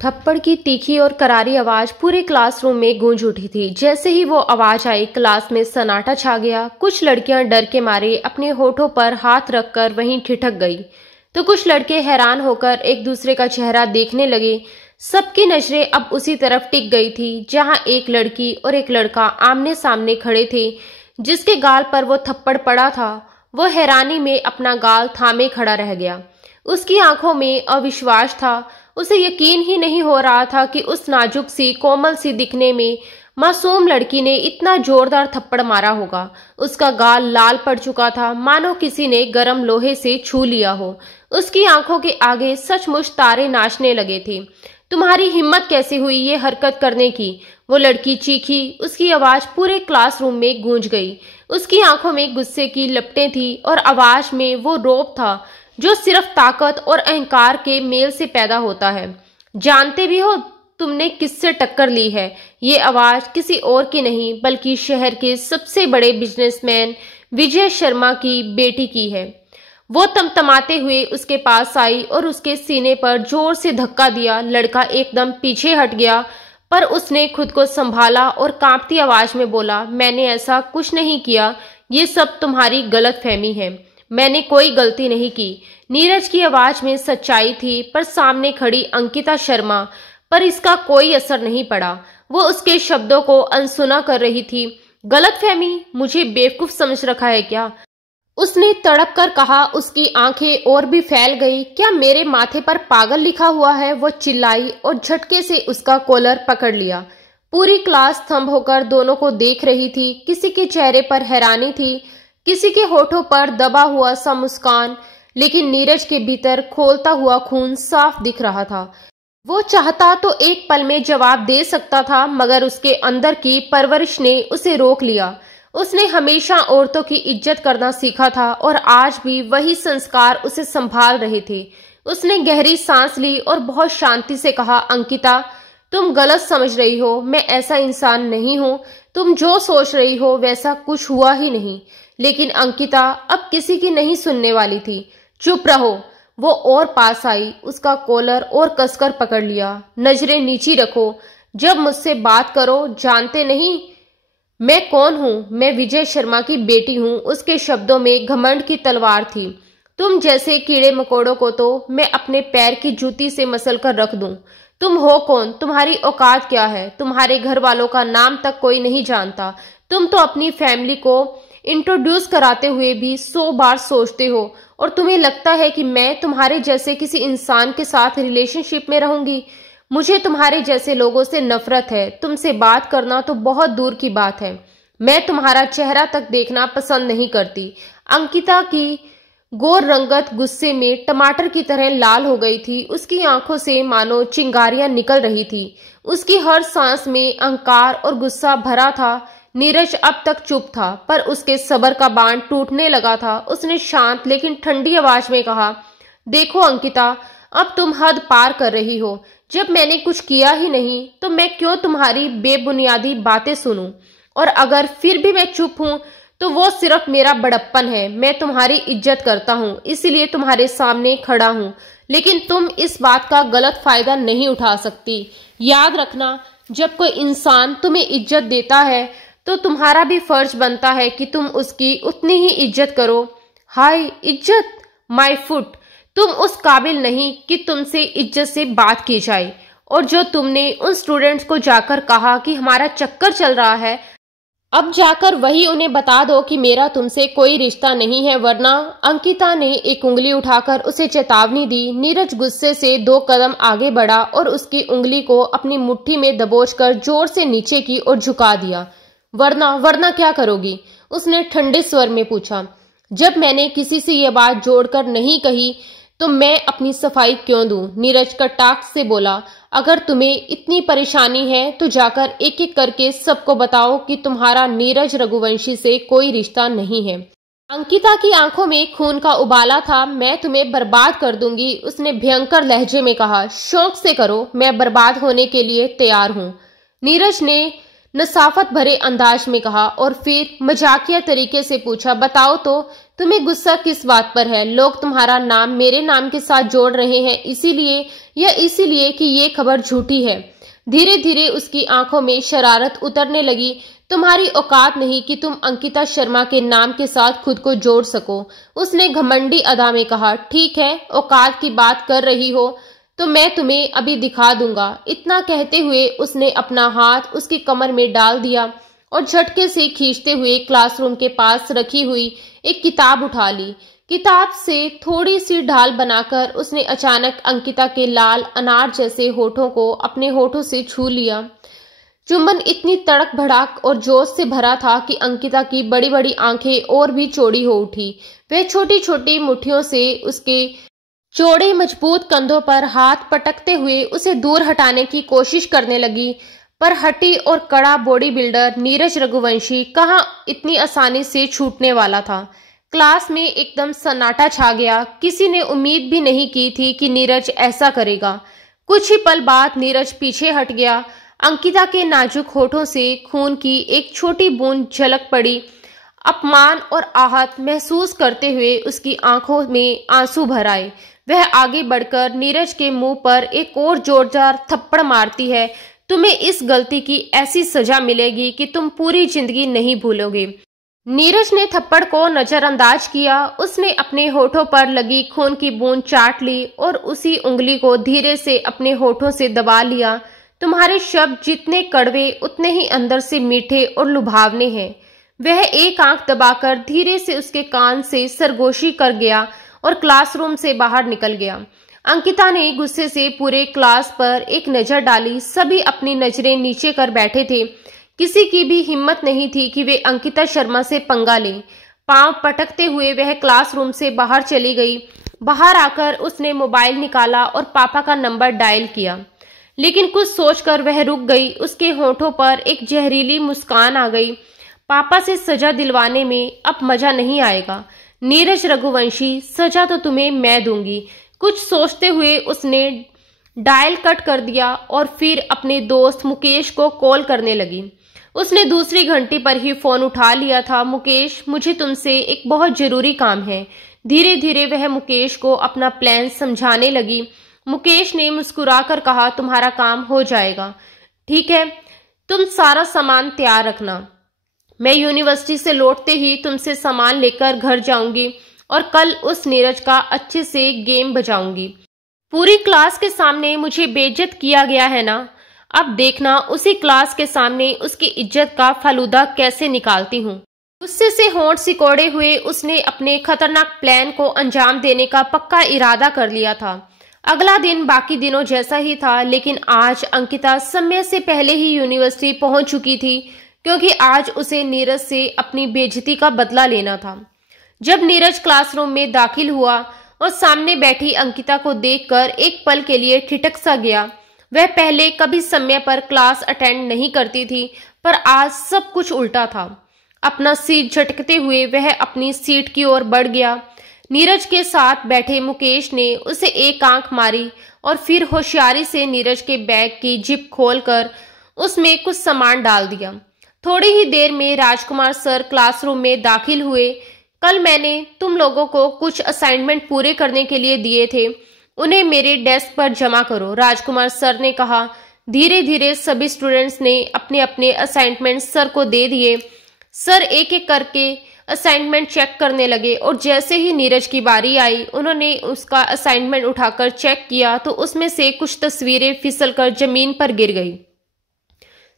थप्पड़ की तीखी और करारी आवाज पूरे क्लासरूम में गूंज उठी थी। जैसे ही वो आवाज आई, क्लास में सन्नाटा छा गया। कुछ लड़कियां डर के मारे अपने होठों पर हाथ रखकर वहीं ठिठक गई, तो कुछ लड़के हैरान होकर एक दूसरे का चेहरा देखने लगे। सबकी नजरें अब उसी तरफ टिक गई थी जहां एक लड़की और एक लड़का आमने सामने खड़े थे, जिसके गाल पर वो थप्पड़ पड़ा था। वो हैरानी में अपना गाल थामे खड़ा रह गया। उसकी आंखों में अविश्वास था। उसे यकीन ही नहीं हो रहा था कि उस नाजुक सी, कोमल सी दिखने में मासूम लड़की ने इतना जोरदार थप्पड़ मारा होगा। उसका गाल लाल पड़ चुका था, मानो किसी ने गर्म लोहे से छू लिया हो। उसकी आंखों के आगे सचमुच तारे नाचने लगे थे। तुम्हारी हिम्मत कैसे हुई ये हरकत करने की? वो लड़की चीखी। उसकी आवाज पूरे क्लासरूम में गूंज गई। उसकी आंखों में गुस्से की लपटें थी और आवाज में वो रौब था जो सिर्फ ताकत और अहंकार के मेल से पैदा होता है। जानते भी हो तुमने किससे टक्कर ली है? ये आवाज किसी और की नहीं बल्कि शहर के सबसे बड़े बिजनेसमैन विजय शर्मा की बेटी की है। वो तमतमाते हुए उसके पास आई और उसके सीने पर जोर से धक्का दिया। लड़का एकदम पीछे हट गया, पर उसने खुद को संभाला और कांपती आवाज में बोला, मैंने ऐसा कुछ नहीं किया। ये सब तुम्हारी गलतफहमी है। मैंने कोई गलती नहीं की। नीरज की आवाज में सच्चाई थी, पर सामने खड़ी अंकिता शर्मा पर इसका कोई असर नहीं पड़ा। वो उसके शब्दों को अनसुना कर रही थी। गलतफहमी? मुझे बेवकूफ समझ रखा है क्या? उसने तड़प कर कहा। उसकी आंखें और भी फैल गई। क्या मेरे माथे पर पागल लिखा हुआ है? वो चिल्लाई और झटके से उसका कॉलर पकड़ लिया। पूरी क्लास थंब होकर दोनों को देख रही थी। किसी के चेहरे पर हैरानी थी, किसी के होठों पर दबा हुआ सा मुस्कान, लेकिन नीरज के भीतर खोलता हुआ खून साफ दिख रहा था। वो चाहता तो एक पल में जवाब दे सकता था, मगर उसके अंदर की परवरिश ने उसे रोक लिया। उसने हमेशा औरतों की इज्जत करना सीखा था और आज भी वही संस्कार उसे संभाल रहे थे। उसने गहरी सांस ली और बहुत शांति से कहा, अंकिता, तुम गलत समझ रही हो। मैं ऐसा इंसान नहीं हूं। तुम जो सोच रही हो वैसा कुछ हुआ ही नहीं। लेकिन अंकिता अब किसी की नहीं सुनने वाली थी। चुप रहो। वो और पास आई, उसका कॉलर और कसकर पकड़ लिया। नजरें नीची रखो जब मुझसे बात करो। जानते नहीं मैं कौन हूं? मैं विजय शर्मा की बेटी हूं। उसके शब्दों में घमंड की तलवार थी। तुम जैसे कीड़े मकोड़ों को तो मैं अपने पैर की जूती से मसल कर रख दूं। तुम हो कौन? तुम्हारी औकात क्या है? तुम्हारे घर वालों का नाम तक कोई नहीं जानता। तुम तो अपनी फैमिली को इंट्रोड्यूस कराते हुए भी 100 बार सोचते हो, और तुम्हें लगता है कि मैं तुम्हारे जैसे किसी इंसान के साथ रिलेशनशिप में रहूंगी। मुझे तुम्हारे जैसे लोगों से नफरत है। तुमसे बात करना तो बहुत दूर की बात है। मैं तुम्हारा चेहरा तक देखना पसंद नहीं करती। अंकिता की गोर रंगत गुस्से में टमाटर की तरह लाल हो गई थी। उसकी आंखों से मानो चिंगारियां निकल रही थी। उसकी हर सांस में अहंकार और गुस्सा भरा था। नीरज अब तक चुप था, पर उसके सब्र का बांध टूटने लगा था। उसने शांत लेकिन ठंडी आवाज में कहा, देखो अंकिता, अब तुम हद पार कर रही हो। जब मैंने कुछ किया ही नहीं तो मैं क्यों तुम्हारी बेबुनियादी बातें सुनूं? और अगर फिर भी मैं चुप हूं तो वो सिर्फ मेरा बड़प्पन है। मैं तुम्हारी इज्जत करता हूं, इसलिए तुम्हारे सामने खड़ा हूं, लेकिन तुम इस बात का गलत फायदा नहीं उठा सकती। याद रखना, जब कोई इंसान तुम्हें इज्जत देता है तो तुम्हारा भी फर्ज बनता है कि तुम उसकी उतनी ही इज्जत करो। हाय इज्जत, माय फुट। तुम उस काबिल नहीं कि तुमसे इज्जत से बात की जाए। और जो तुमने उन स्टूडेंट्स को जाकर कहा कि हमारा चक्कर चल रहा है, अब जाकर वही उन्हें बता दो कि मेरा तुमसे कोई रिश्ता नहीं है, वरना। अंकिता ने एक उंगली उठाकर उसे चेतावनी दी। नीरज गुस्से से 2 कदम आगे बढ़ा और उसकी उंगली को अपनी मुट्ठी में दबोचकर जोर से नीचे की ओर झुका दिया। वरना क्या करोगी? उसने ठंडे स्वर में पूछा। जब मैंने किसी से ये बात जोड़कर नहीं कही तो मैं अपनी सफाई क्यों दूं? नीरज कटाक्ष से बोला। अगर तुम्हें इतनी परेशानी है तो जाकर एक एक करके सबको बताओ कि तुम्हारा नीरज रघुवंशी से कोई रिश्ता नहीं है। अंकिता की आंखों में खून का उबाला था। मैं तुम्हें बर्बाद कर दूंगी, उसने भयंकर लहजे में कहा। शौक से करो, मैं बर्बाद होने के लिए तैयार हूं। नीरज ने नसाफत भरे अंदाज में कहा और फिर मजाकिया तरीके से पूछा, बताओ तो तुम्हें गुस्सा किस बात पर है? लोग तुम्हारा नाम मेरे नाम के साथ जोड़ रहे हैं, इसीलिए या इसीलिए कि ये खबर झूठी है? धीरे धीरे उसकी आंखों में शरारत उतरने लगी। तुम्हारी औकात नहीं कि तुम अंकिता शर्मा के नाम के साथ खुद को जोड़ सको, उसने घमंडी अदा में कहा। ठीक है, औकात की बात कर रही हो तो मैं तुम्हें अभी दिखा दूंगा। इतना कहते हुए उसने अपना हाथ उसकी कमर में डाल दिया और झटके से खींचते हुए क्लासरूम के पास रखी हुई एक किताब उठा ली। किताब से थोड़ी सी ढाल बनाकर उसने अचानक अंकिता के लाल अनार जैसे होठों को अपने होठों से छू लिया। चुंबन इतनी तड़क भड़ाक और जोश से भरा था कि अंकिता की बड़ी बड़ी आंखें और भी चौड़ी हो उठी। वह छोटी छोटी मुट्ठियों से उसके चौड़े मजबूत कंधों पर हाथ पटकते हुए उसे दूर हटाने की कोशिश करने लगी, पर हट्टी और कड़ा बॉडी बिल्डर नीरज रघुवंशी कहाँ इतनी आसानी से छूटने वाला था। क्लास में एकदम सन्नाटा छा गया। किसी ने उम्मीद भी नहीं की थी कि नीरज ऐसा करेगा। कुछ ही पल बाद नीरज पीछे हट गया। अंकिता के नाजुक होठों से खून की एक छोटी बूंद झलक पड़ी। अपमान और आहत महसूस करते हुए उसकी आंखों में आंसू भर आए। वह आगे बढ़कर नीरज के मुंह पर एक और जोरदार थप्पड़ मारती है। तुम्हें इस गलती की ऐसी सजा मिलेगी कि तुम पूरी जिंदगी नहीं भूलोगे। नीरज ने थप्पड़ को नजरअंदाज किया। उसने अपने होठों पर लगी खून की बूंद चाट ली और उसी उंगली को धीरे से अपने होठों से दबा लिया। तुम्हारे शब्द जितने कड़वे उतने ही अंदर से मीठे और लुभावने हैं। वह एक आंख दबाकर धीरे से उसके कान से सरगोशी कर गया और क्लासरूम से बाहर निकल गया। अंकिता ने गुस्से से पूरे क्लास पर एक नजर डाली। सभी अपनी नजरें नीचे कर बैठे थे। किसी की भी हिम्मत नहीं थी कि वे अंकिता शर्मा से पंगा लें। पांव पटकते हुए वह क्लासरूम से बाहर चली गई। बाहर आकर उसने मोबाइल निकाला और पापा का नंबर डायल किया, लेकिन कुछ सोचकर वह रुक गई। उसके होठों पर एक जहरीली मुस्कान आ गई। पापा से सजा दिलवाने में अब मजा नहीं आएगा नीरज रघुवंशी, सजा तो तुम्हें मैं दूंगी। कुछ सोचते हुए उसने डायल कट कर दिया और फिर अपने दोस्त मुकेश को कॉल करने लगी। उसने दूसरी घंटी पर ही फोन उठा लिया था। मुकेश, मुझे तुमसे एक बहुत जरूरी काम है। धीरे धीरे वह मुकेश को अपना प्लान समझाने लगी। मुकेश ने मुस्कुराकर कहा, तुम्हारा काम हो जाएगा। ठीक है, तुम सारा सामान तैयार रखना। मैं यूनिवर्सिटी से लौटते ही तुमसे सामान लेकर घर जाऊंगी और कल उस नीरज का अच्छे से गेम बजाऊंगी। पूरी क्लास के सामने मुझे बेइज्जत किया गया है ना, अब देखना उसी क्लास के सामने उसकी इज्जत का फालूदा कैसे निकालती हूँ। गुस्से से होंठ सिकोड़े हुए उसने अपने खतरनाक प्लान को अंजाम देने का पक्का इरादा कर लिया था। अगला दिन बाकी दिनों जैसा ही था, लेकिन आज अंकिता समय से पहले ही यूनिवर्सिटी पहुंच चुकी थी, क्योंकि आज उसे नीरज से अपनी बेइज्जती का बदला लेना था। जब नीरज क्लासरूम में दाखिल हुआ और सामने बैठी अंकिता को देखकर एक पल के लिए ठिठक सा गया। वह पहले कभी समय पर क्लास अटेंड नहीं करती थी, पर आज सब कुछ उल्टा था। अपना सीट झटकते हुए वह अपनी सीट की ओर बढ़ गया। नीरज के साथ बैठे मुकेश ने उसे एक आंख मारी और फिर होशियारी से नीरज के बैग की जिप खोलकर उसमें कुछ सामान डाल दिया। थोड़ी ही देर में राजकुमार सर क्लासरूम में दाखिल हुए। कल मैंने तुम लोगों को कुछ असाइनमेंट पूरे करने के लिए दिए थे, उन्हें मेरे डेस्क पर जमा करो, राजकुमार सर ने कहा। धीरे धीरे सभी स्टूडेंट्स ने अपने अपने असाइनमेंट सर को दे दिए। सर एक एक करके असाइनमेंट चेक करने लगे और जैसे ही नीरज की बारी आई, उन्होंने उसका असाइनमेंट उठाकर चेक किया तो उसमें से कुछ तस्वीरें फिसलकर जमीन पर गिर गई।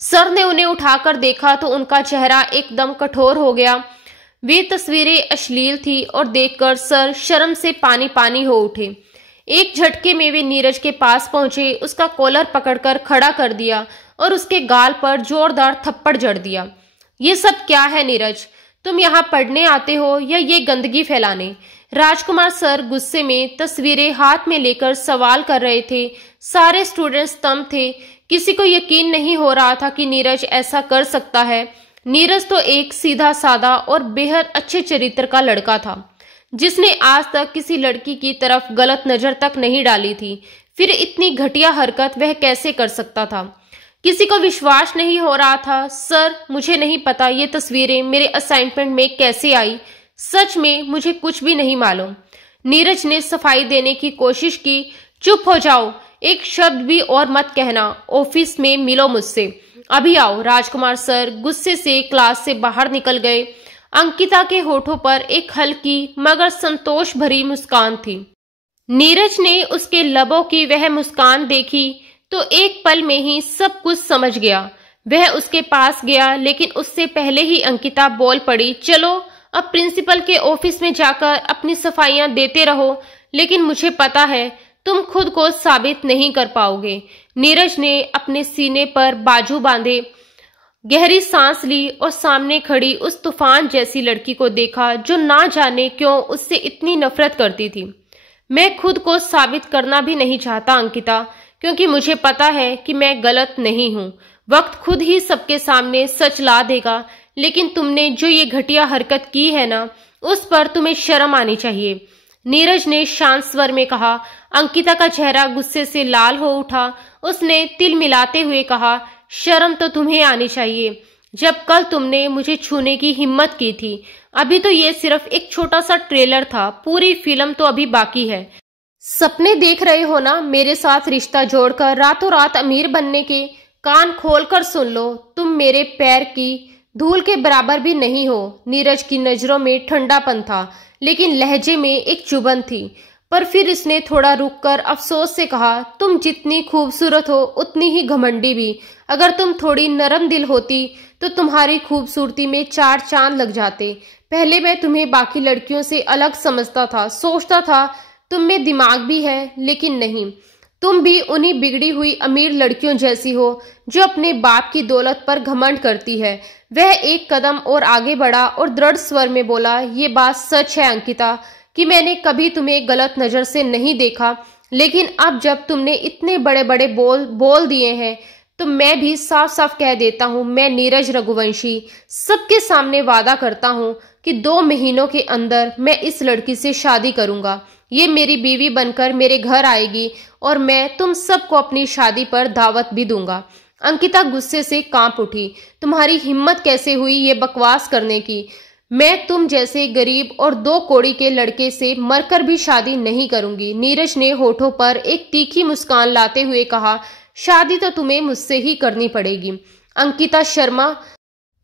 सर ने उन्हें उठाकर देखा तो उनका चेहरा एकदम कठोर हो गया। वे तस्वीरें अश्लील थी और देखकर सर शर्म से पानी पानी हो उठे। एक झटके में वे नीरज के पास पहुंचे, उसका कॉलर पकड़कर खड़ा कर दिया और उसके गाल पर जोरदार थप्पड़ जड़ दिया। ये सब क्या है नीरज? तुम यहाँ पढ़ने आते हो या ये गंदगी फैलाने? राजकुमार सर गुस्से में तस्वीरें हाथ में लेकर सवाल कर रहे थे। सारे स्टूडेंट्स स्तंभ थे। किसी को यकीन नहीं हो रहा था कि नीरज ऐसा कर सकता है। नीरज तो एक सीधा साधा और बेहद अच्छे चरित्र का लड़का था, जिसने आज तक किसी लड़की की तरफ गलत नजर तक नहीं डाली थी। फिर इतनी घटिया हरकत वह कैसे कर सकता था? किसी को विश्वास नहीं हो रहा था। सर, मुझे नहीं पता ये तस्वीरें मेरे असाइनमेंट में कैसे आई। सच में मुझे कुछ भी नहीं मालूम। नीरज ने सफाई देने की कोशिश की। चुप हो जाओ, एक शब्द भी और मत कहना। ऑफिस में मिलो मुझसे, अभी आओ। राजकुमार सर गुस्से से क्लास से बाहर निकल गए। अंकिता के होठों पर एक हल्की मगर संतोष भरी मुस्कान थी। नीरज ने उसके लबों की वह मुस्कान देखी तो एक पल में ही सब कुछ समझ गया। वह उसके पास गया, लेकिन उससे पहले ही अंकिता बोल पड़ी, चलो अब प्रिंसिपल के ऑफिस में जाकर अपनी सफाइयां देते रहो, लेकिन मुझे पता है तुम खुद को साबित नहीं कर पाओगे। नीरज ने अपने सीने पर बाजू बांधे, गहरी सांस ली और सामने खड़ी उस तूफान जैसी लड़की को देखा जो ना जाने क्यों उससे इतनी नफरत करती थी। मैं खुद को साबित करना भी नहीं चाहता अंकिता, क्योंकि मुझे पता है कि मैं गलत नहीं हूँ। वक्त खुद ही सबके सामने सच ला देगा, लेकिन तुमने जो ये घटिया हरकत की है ना, उस पर तुम्हें शर्म आनी चाहिए। नीरज ने शांत स्वर में कहा। अंकिता का चेहरा गुस्से से लाल हो उठा। उसने तिल मिलाते हुए कहा, शर्म तो तुम्हें आनी चाहिए जब कल तुमने मुझे छूने की हिम्मत की थी। अभी तो ये सिर्फ एक छोटा सा ट्रेलर था, पूरी फिल्म तो अभी बाकी है। सपने देख रहे हो ना मेरे साथ रिश्ता जोड़कर रातों रात अमीर बनने के? कान खोलकर सुन लो, तुम मेरे पैर की धूल के बराबर भी नहीं हो। नीरज की नजरों में ठंडापन था, लेकिन लहजे में एक चुभन थी। पर फिर इसने थोड़ा रुककर अफसोस से कहा, तुम जितनी खूबसूरत हो उतनी ही घमंडी भी। अगर तुम थोड़ी नरम दिल होती तो तुम्हारी खूबसूरती में 4 चांद लग जाते। पहले मैं तुम्हें बाकी लड़कियों से अलग समझता था, सोचता था तुम में दिमाग भी है, लेकिन नहीं। तुम भी उन्हीं बिगड़ी हुई अमीर लड़कियों जैसी हो जो अपने बाप की दौलत पर घमंड करती है। वह एक कदम और आगे बढ़ा और दृढ़ स्वर में बोला, ये बात सच है अंकिता कि मैंने कभी तुम्हें गलत नजर से नहीं देखा, लेकिन अब जब तुमने इतने बड़े बड़े बोल दिए हैं तो मैं भी साफ साफ कह देता हूँ, मैं नीरज रघुवंशी सबके सामने वादा करता हूँ कि 2 महीनों के अंदर मैं इस लड़की से शादी करूंगा। ये मेरी बीवी बनकर मेरे घर आएगी और मैं तुम सबको अपनी शादी पर दावत भी दूंगा। अंकिता गुस्से से कांप उठी। तुम्हारी हिम्मत कैसे हुई ये बकवास करने की? मैं तुम जैसे गरीब और 2 कौड़ी के लड़के से मरकर भी शादी नहीं करूंगी। नीरज ने होठों पर एक तीखी मुस्कान लाते हुए कहा, शादी तो तुम्हें मुझसे ही करनी पड़ेगी। अंकिता शर्मा।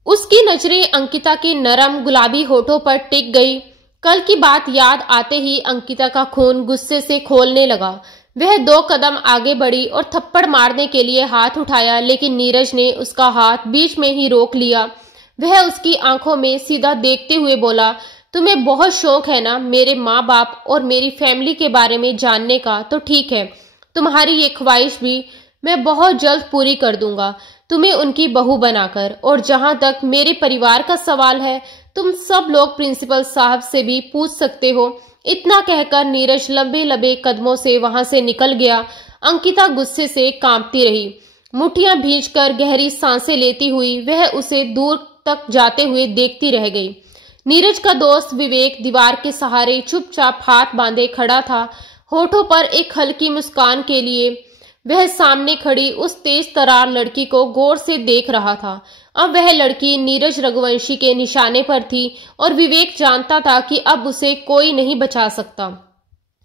उसकी नजरें अंकिता के नरम गुलाबी होठों पर टिक गई। कल की बात याद आते ही अंकिता का खून गुस्से से खौलने लगा। वह 2 कदम आगे बढ़ी और थप्पड़ मारने के लिए हाथ उठाया, लेकिन नीरज ने उसका हाथ बीच में ही रोक लिया। वह उसकी आंखों में सीधा देखते हुए बोला, तुम्हें बहुत शौक है ना मेरे माँ बाप और मेरी फैमिली के बारे में जानने का, तो ठीक है, तुम्हारी ये ख्वाहिश भी मैं बहुत जल्द पूरी कर दूंगा, तुम्हें उनकी बहू बनाकर। और जहां तक मेरे परिवार का सवाल है, तुम सब लोग प्रिंसिपल साहब से भी पूछ सकते हो। इतना कहकर नीरज लंबे लंबे कदमों से वहां से निकल गया। अंकिता गुस्से से कांपती रही। मुठ्ठियां भींचकर गहरी सांसें लेती हुई वह उसे दूर तक जाते हुए देखती रह गई। नीरज का दोस्त विवेक दीवार के सहारे चुपचाप हाथ बांधे खड़ा था। होठों पर एक हल्की मुस्कान के लिए वह सामने खड़ी उस तेज तरार लड़की को गौर से देख रहा था। अब वह लड़की नीरज रघुवंशी के निशाने पर थी और विवेक जानता था कि अब उसे कोई नहीं बचा सकता।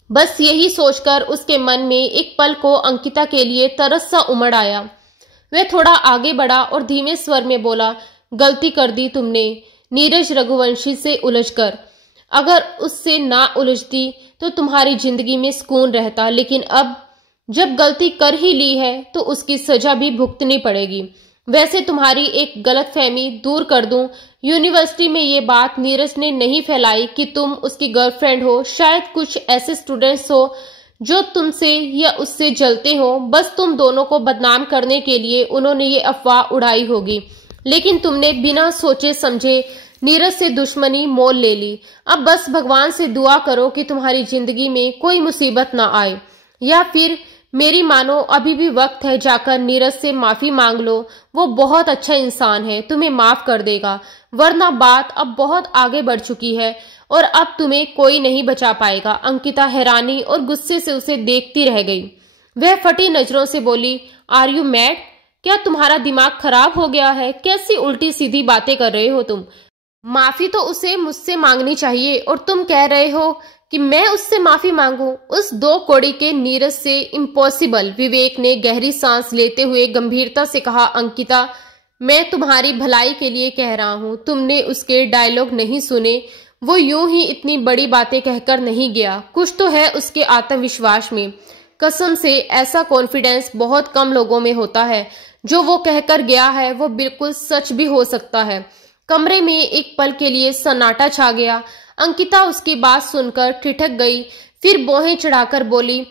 बस यही सोचकर उसके मन में एक पल को अंकिता के लिए तरस सा उमड़ आया। वह थोड़ा आगे बढ़ा और धीमे स्वर में बोला, गलती कर दी तुमने नीरज रघुवंशी से उलझकर। अगर उससे ना उलझती तो तुम्हारी जिंदगी में सुकून रहता, लेकिन अब जब गलती कर ही ली है तो उसकी सजा भी भुगतनी पड़ेगी। वैसे तुम्हारी एक गलतफहमी दूर कर दूं, यूनिवर्सिटी में ये बात नीरज ने नहीं फैलाई कि तुम उसकी गर्लफ्रेंड हो। शायद कुछ ऐसे स्टूडेंट्स हो जो तुमसे या उससे जलते हो। बस तुम दोनों को बदनाम करने के लिए उन्होंने ये अफवाह उड़ाई होगी, लेकिन तुमने बिना सोचे समझे नीरज से दुश्मनी मोल ले ली। अब बस भगवान से दुआ करो कि तुम्हारी जिंदगी में कोई मुसीबत ना आए, या फिर मेरी मानो अभी भी वक्त है, जाकर नीरज से माफी मांग लो। वो बहुत अच्छा इंसान है, तुम्हें माफ कर देगा, वरना बात अब बहुत आगे बढ़ चुकी है और अब तुम्हें कोई नहीं बचा पाएगा। अंकिता हैरानी और गुस्से से उसे देखती रह गई। वह फटी नजरों से बोली, आर यू मैड? क्या तुम्हारा दिमाग खराब हो गया है? कैसी उल्टी सीधी बातें कर रहे हो तुम? माफी तो उसे मुझसे मांगनी चाहिए और तुम कह रहे हो कि मैं उससे माफी मांगू? उस 2 कौड़ी के नीरज से इम्पॉसिबल। विवेक ने गहरी सांस लेते हुए गंभीरता से कहा, अंकिता, मैं तुम्हारी भलाई के लिए कह रहा हूँ। तुमने उसके डायलॉग नहीं सुने? वो यूं ही इतनी बड़ी बातें कहकर नहीं गया। कुछ तो है उसके आत्मविश्वास में। कसम से ऐसा कॉन्फिडेंस बहुत कम लोगों में होता है। जो वो कहकर गया है वो बिल्कुल सच भी हो सकता है। कमरे में एक पल के लिए सन्नाटा छा गया। अंकिता उसकी बात सुनकर ठिठक गई, फिर भौहें चढ़ाकर बोली,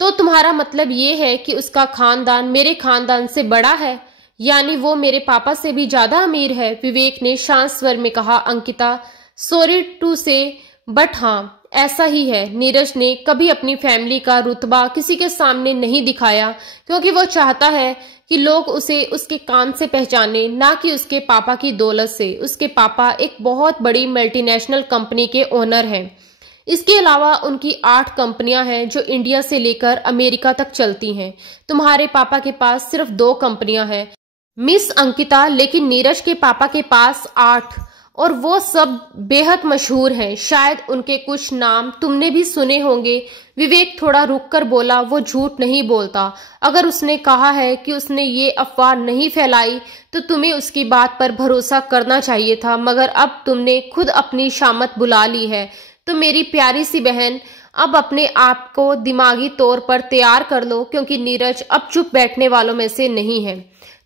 तो तुम्हारा मतलब ये है कि उसका खानदान मेरे खानदान से बड़ा है? यानी वो मेरे पापा से भी ज्यादा अमीर है? विवेक ने शांत स्वर में कहा। अंकिता, सॉरी टू से बट हाँ, ऐसा ही है। नीरज ने कभी अपनी फैमिली का रुतबा किसी के सामने नहीं दिखाया, क्योंकि वो चाहता है कि लोग उसे उसके काम से पहचाने, ना कि उसके पापा की दौलत से। उसके पापा एक बहुत बड़ी मल्टीनेशनल कंपनी के ओनर हैं। इसके अलावा उनकी 8 कंपनियां हैं जो इंडिया से लेकर अमेरिका तक चलती हैं। तुम्हारे पापा के पास सिर्फ 2 कंपनियां हैं मिस अंकिता, लेकिन नीरज के पापा के पास 8, और वो सब बेहद मशहूर हैं। शायद उनके कुछ नाम तुमने भी सुने होंगे। विवेक थोड़ा रुककर बोला, वो झूठ नहीं बोलता। अगर उसने कहा है कि उसने ये अफवाह नहीं फैलाई तो तुम्हें उसकी बात पर भरोसा करना चाहिए था, मगर अब तुमने खुद अपनी शामत बुला ली है। तो मेरी प्यारी सी बहन, अब अपने आप को दिमागी तौर पर तैयार कर लो, क्योंकि नीरज अब चुप बैठने वालों में से नहीं है।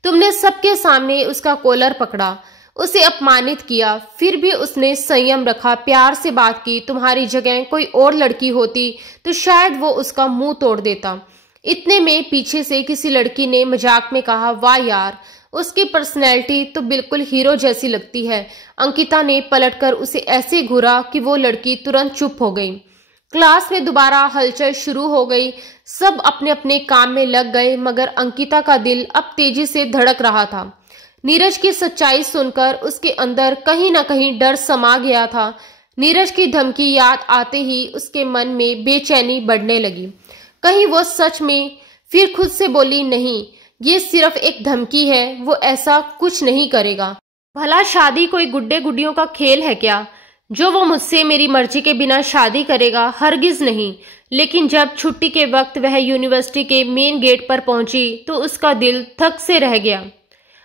तुमने सबके सामने उसका कॉलर पकड़ा, उसे अपमानित किया, फिर भी उसने संयम रखा, प्यार से बात की। तुम्हारी जगह कोई और लड़की होती तो शायद वो उसका मुंह तोड़ देता। इतने में पीछे से किसी लड़की ने मजाक में कहा, वाह यार, उसकी पर्सनैलिटी तो बिल्कुल हीरो जैसी लगती है। अंकिता ने पलटकर उसे ऐसे घूरा कि वो लड़की तुरंत चुप हो गई। क्लास में दोबारा हलचल शुरू हो गई। सब अपने अपने काम में लग गए, मगर अंकिता का दिल अब तेजी से धड़क रहा था। नीरज की सच्चाई सुनकर उसके अंदर कहीं ना कहीं डर समा गया था। नीरज की धमकी याद आते ही उसके मन में बेचैनी बढ़ने लगी। कहीं वो सच में? फिर खुद से बोली, नहीं, ये सिर्फ एक धमकी है, वो ऐसा कुछ नहीं करेगा। भला शादी कोई गुड्डे गुड्डियों का खेल है क्या, जो वो मुझसे मेरी मर्जी के बिना शादी करेगा? हरगिज नहीं। लेकिन जब छुट्टी के वक्त वह यूनिवर्सिटी के मेन गेट पर पहुंची तो उसका दिल थक से रह गया।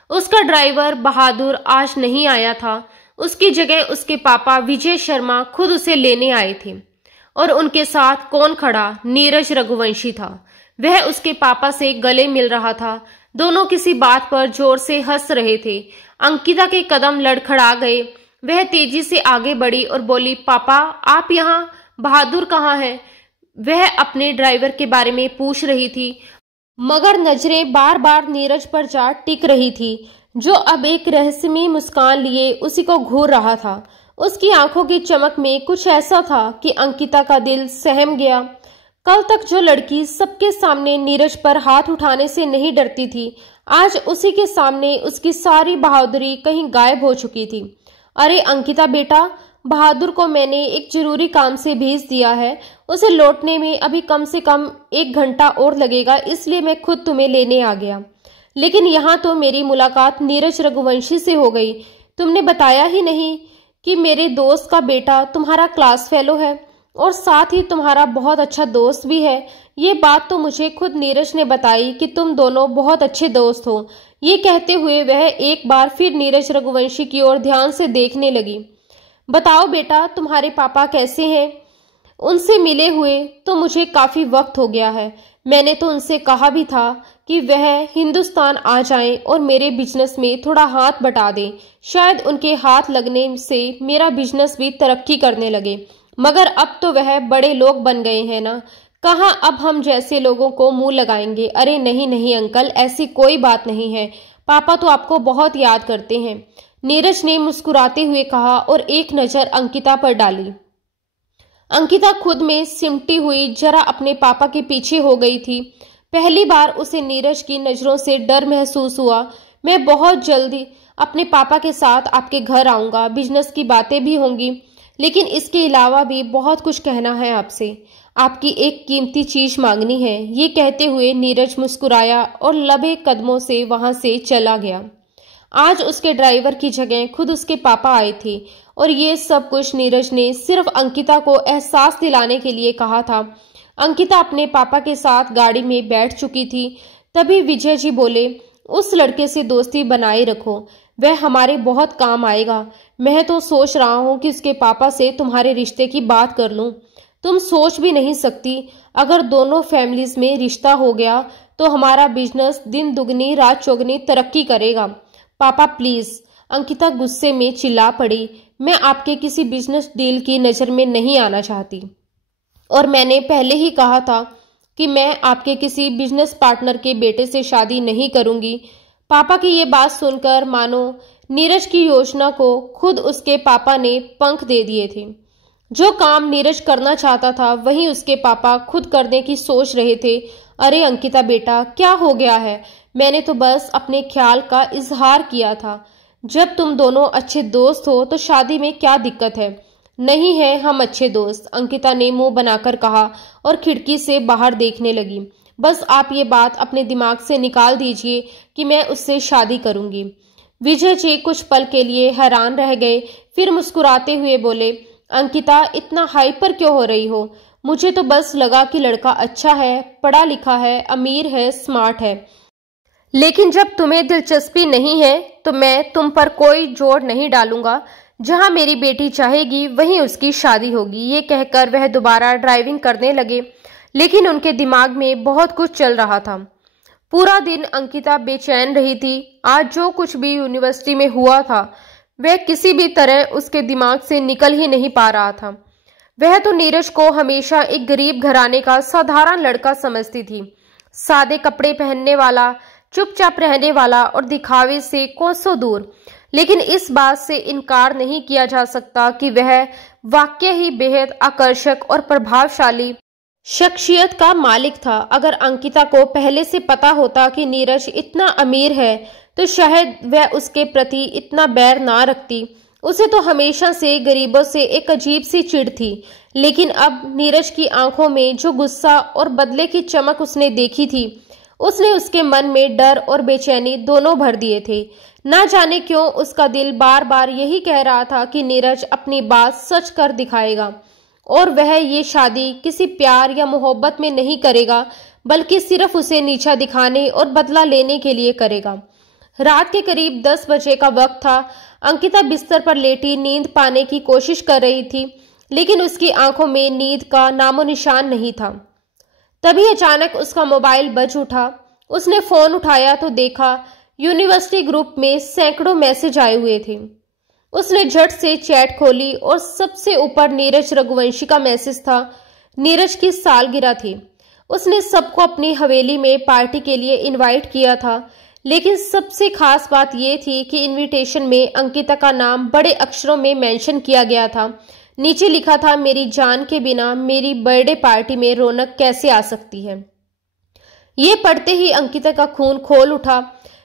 उसका ड्राइवर बहादुर आज नहीं आया था। उसकी जगह उसके पापा विजय शर्मा खुद उसे लेने आए थे। और उनके साथ कौन खड़ा? नीरज रघुवंशी था। वह उसके पापा से गले मिल रहा था। दोनों किसी बात पर जोर से हंस रहे थे। अंकिता के कदम लड़खड़ा गए। वह तेजी से आगे बढ़ी और बोली, पापा, आप यहाँ? बहादुर कहाँ है? वह अपने ड्राइवर के बारे में पूछ रही थी, मगर नजरें बार बार नीरज पर जा टिक रही थी, जो अब एक रहस्यमयी मुस्कान लिए उसी को घूर रहा था। उसकी आंखों की चमक में कुछ ऐसा था कि अंकिता का दिल सहम गया। कल तक जो लड़की सबके सामने नीरज पर हाथ उठाने से नहीं डरती थी, आज उसी के सामने उसकी सारी बहादुरी कहीं गायब हो चुकी थी। अरे अंकिता बेटा, बहादुर को मैंने एक जरूरी काम से भेज दिया है। उसे लौटने में अभी कम से कम 1 घंटा और लगेगा, इसलिए मैं खुद तुम्हें लेने आ गया। लेकिन यहाँ तो मेरी मुलाकात नीरज रघुवंशी से हो गई। तुमने बताया ही नहीं कि मेरे दोस्त का बेटा तुम्हारा क्लास फेलो है और साथ ही तुम्हारा बहुत अच्छा दोस्त भी है। ये बात तो मुझे खुद नीरज ने बताई कि तुम दोनों बहुत अच्छे दोस्त हो। ये कहते हुए वह एक बार फिर नीरज रघुवंशी की ओर ध्यान से देखने लगी। बताओ बेटा, तुम्हारे पापा कैसे हैं? उनसे मिले हुए तो मुझे काफी वक्त हो गया है। मैंने तो उनसे कहा भी था कि वह हिंदुस्तान आ जाएं और मेरे बिजनेस में थोड़ा हाथ बटा दें। शायद उनके हाथ लगने से मेरा बिजनेस भी तरक्की करने लगे। मगर अब तो वह बड़े लोग बन गए हैं ना, कहाँ अब हम जैसे लोगों को मुंह लगाएंगे। अरे नहीं नहीं अंकल, ऐसी कोई बात नहीं है। पापा तो आपको बहुत याद करते हैं, नीरज ने मुस्कुराते हुए कहा और एक नजर अंकिता पर डाली। अंकिता खुद में सिमटी हुई जरा अपने पापा के पीछे हो गई थी। पहली बार उसे नीरज की नजरों से डर महसूस हुआ। मैं बहुत जल्दी अपने पापा के साथ आपके घर आऊंगा, बिजनेस की बातें भी होंगी, लेकिन इसके अलावा भी बहुत कुछ कहना है आपसे। आपकी एक कीमती चीज मांगनी है। ये कहते हुए नीरज मुस्कुराया और लबे कदमों से वहां से चला गया। आज उसके ड्राइवर की जगह खुद उसके पापा आए थे और ये सब कुछ नीरज ने सिर्फ अंकिता को एहसास दिलाने के लिए कहा था। अंकिता अपने पापा के साथ गाड़ी में बैठ चुकी थी। तभी विजय जी बोले, उस लड़के से दोस्ती बनाए रखो, वह हमारे बहुत काम आएगा। मैं तो सोच रहा हूँ कि उसके पापा से तुम्हारे रिश्ते की बात कर लूँ। तुम सोच भी नहीं सकती, अगर दोनों फैमिलीज में रिश्ता हो गया तो हमारा बिजनेस दिन दुगनी रात चौगनी तरक्की करेगा। पापा प्लीज। अंकिता गुस्से में चिल्ला पड़ी, मैं आपके किसी बिजनेस डील की नज़र में नहीं आना चाहती और मैंने पहले ही कहा था कि मैं आपके किसी बिजनेस पार्टनर के बेटे से शादी नहीं करूंगी। पापा की ये बात सुनकर मानो नीरज की योजना को खुद उसके पापा ने पंख दे दिए थे। जो काम नीरज करना चाहता था वहीं उसके पापा खुद करने की सोच रहे थे। अरे अंकिता बेटा, क्या हो गया है? मैंने तो बस अपने ख्याल का इजहार किया था। जब तुम दोनों अच्छे दोस्त हो तो शादी में क्या दिक्कत है? नहीं है हम अच्छे दोस्त, अंकिता ने मुंह बनाकर कहा और खिड़की से बाहर देखने लगी। बस आप ये बात अपने दिमाग से निकाल दीजिए कि मैं उससे शादी करूंगी। विजय जी कुछ पल के लिए हैरान रह गए, फिर मुस्कुराते हुए बोले, अंकिता इतना हाइपर क्यों हो रही हो? मुझे तो बस लगा कि लड़का अच्छा है, पढ़ा लिखा है, अमीर है, स्मार्ट है। लेकिन जब तुम्हें दिलचस्पी नहीं है तो मैं तुम पर कोई जोर नहीं डालूंगा। जहां मेरी बेटी चाहेगी वहीं उसकी शादी होगी। ये कहकर वह दोबारा ड्राइविंग करने लगे, लेकिन उनके दिमाग में बहुत कुछ चल रहा था। पूरा दिन अंकिता बेचैन रही थी। आज जो कुछ भी यूनिवर्सिटी में हुआ था वह किसी भी तरह उसके दिमाग से निकल ही नहीं पा रहा था। वह तो नीरज को हमेशा एक गरीब घराने का साधारण लड़का समझती थी, सादे कपड़े पहनने वाला, चुपचाप रहने वाला और दिखावे से कोसों दूर। लेकिन इस बात से इनकार नहीं किया जा सकता कि वह वाकई ही बेहद आकर्षक और प्रभावशाली शख्सियत का मालिक था। अगर अंकिता को पहले से पता होता कि नीरज इतना अमीर है तो शायद वह उसके प्रति इतना बैर ना रखती। उसे तो हमेशा से गरीबों से एक अजीब सी चिढ़ थी, लेकिन अब नीरज की आंखों में जो गुस्सा और बदले की चमक उसने देखी थी, उसने उसके मन में डर और बेचैनी दोनों भर दिए थे। ना जाने क्यों उसका दिल बार बार यही कह रहा था कि नीरज अपनी बात सच कर दिखाएगा और वह ये शादी किसी प्यार या मोहब्बत में नहीं करेगा, बल्कि सिर्फ उसे नीचा दिखाने और बदला लेने के लिए करेगा। रात के करीब 10 बजे का वक्त था। अंकिता बिस्तर पर लेटी नींद पाने की कोशिश कर रही थी, लेकिन उसकी आंखों में नींद का नामो निशान नहीं था। तभी अचानक उसका मोबाइल बज उठा। उसने फोन उठाया तो देखा यूनिवर्सिटी ग्रुप में सैकड़ों मैसेज आए हुए थे। उसने झट से चैट खोली और सबसे ऊपर नीरज रघुवंशी का मैसेज था। नीरज की सालगिरह थी। उसने सबको अपनी हवेली में पार्टी के लिए इनवाइट किया था, लेकिन सबसे खास बात यह थी कि इनविटेशन में अंकिता का नाम बड़े अक्षरों में मेंशन किया गया था। नीचे लिखा था, मेरी जान के बिना मेरी बर्थडे पार्टी में रौनक कैसे आ सकती है। ये पढ़ते ही अंकिता का खून खोल उठा।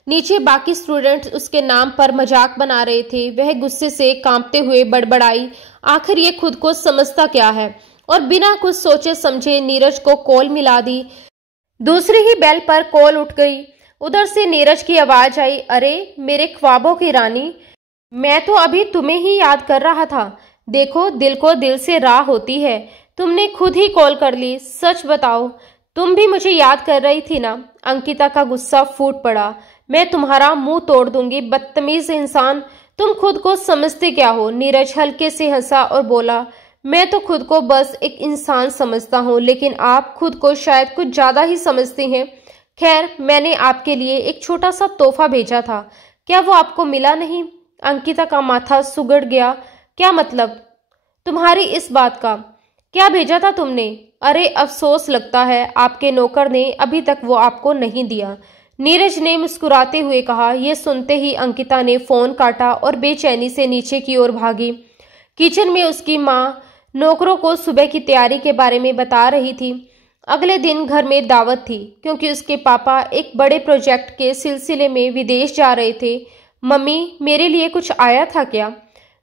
नीचे बाकी स्टूडेंट्स उसके नाम पर मजाक बना रहे थे। वह गुस्से से कांपते हुए बड़बड़ाई, आखिर ये खुद को समझता क्या है, और बिना कुछ सोचे समझे नीरज को कॉल मिला दी। दूसरी ही बेल पर कॉल उठ गई। उधर से नीरज की आवाज आई, अरे मेरे ख्वाबों की रानी, मैं तो अभी तुम्हें ही याद कर रहा था। देखो, दिल को दिल से राह होती है। तुमने खुद ही कॉल कर ली। सच बताओ, तुम भी मुझे याद कर रही थी ना? अंकिता का गुस्सा फूट पड़ा। मैं तुम्हारा मुंह तोड़ दूंगी, बदतमीज इंसान, तुम खुद को समझते क्या हो? नीरज हल्के से हंसा और बोला, मैं तो खुद को बस एक इंसान समझता हूँ, लेकिन आप खुद को शायद कुछ ज्यादा ही समझते हैं। खैर, मैंने आपके लिए एक छोटा सा तोहफा भेजा था, क्या वो आपको मिला नहीं? अंकिता का माथा सुगड़ गया। क्या मतलब तुम्हारी इस बात का? क्या भेजा था तुमने? अरे अफसोस लगता है आपके नौकर ने अभी तक वो आपको नहीं दिया, नीरज ने मुस्कुराते हुए कहा। यह सुनते ही अंकिता ने फोन काटा और बेचैनी से नीचे की ओर भागी। किचन में उसकी माँ नौकरों को सुबह की तैयारी के बारे में बता रही थी। अगले दिन घर में दावत थी, क्योंकि उसके पापा एक बड़े प्रोजेक्ट के सिलसिले में विदेश जा रहे थे। मम्मी, मेरे लिए कुछ आया था क्या?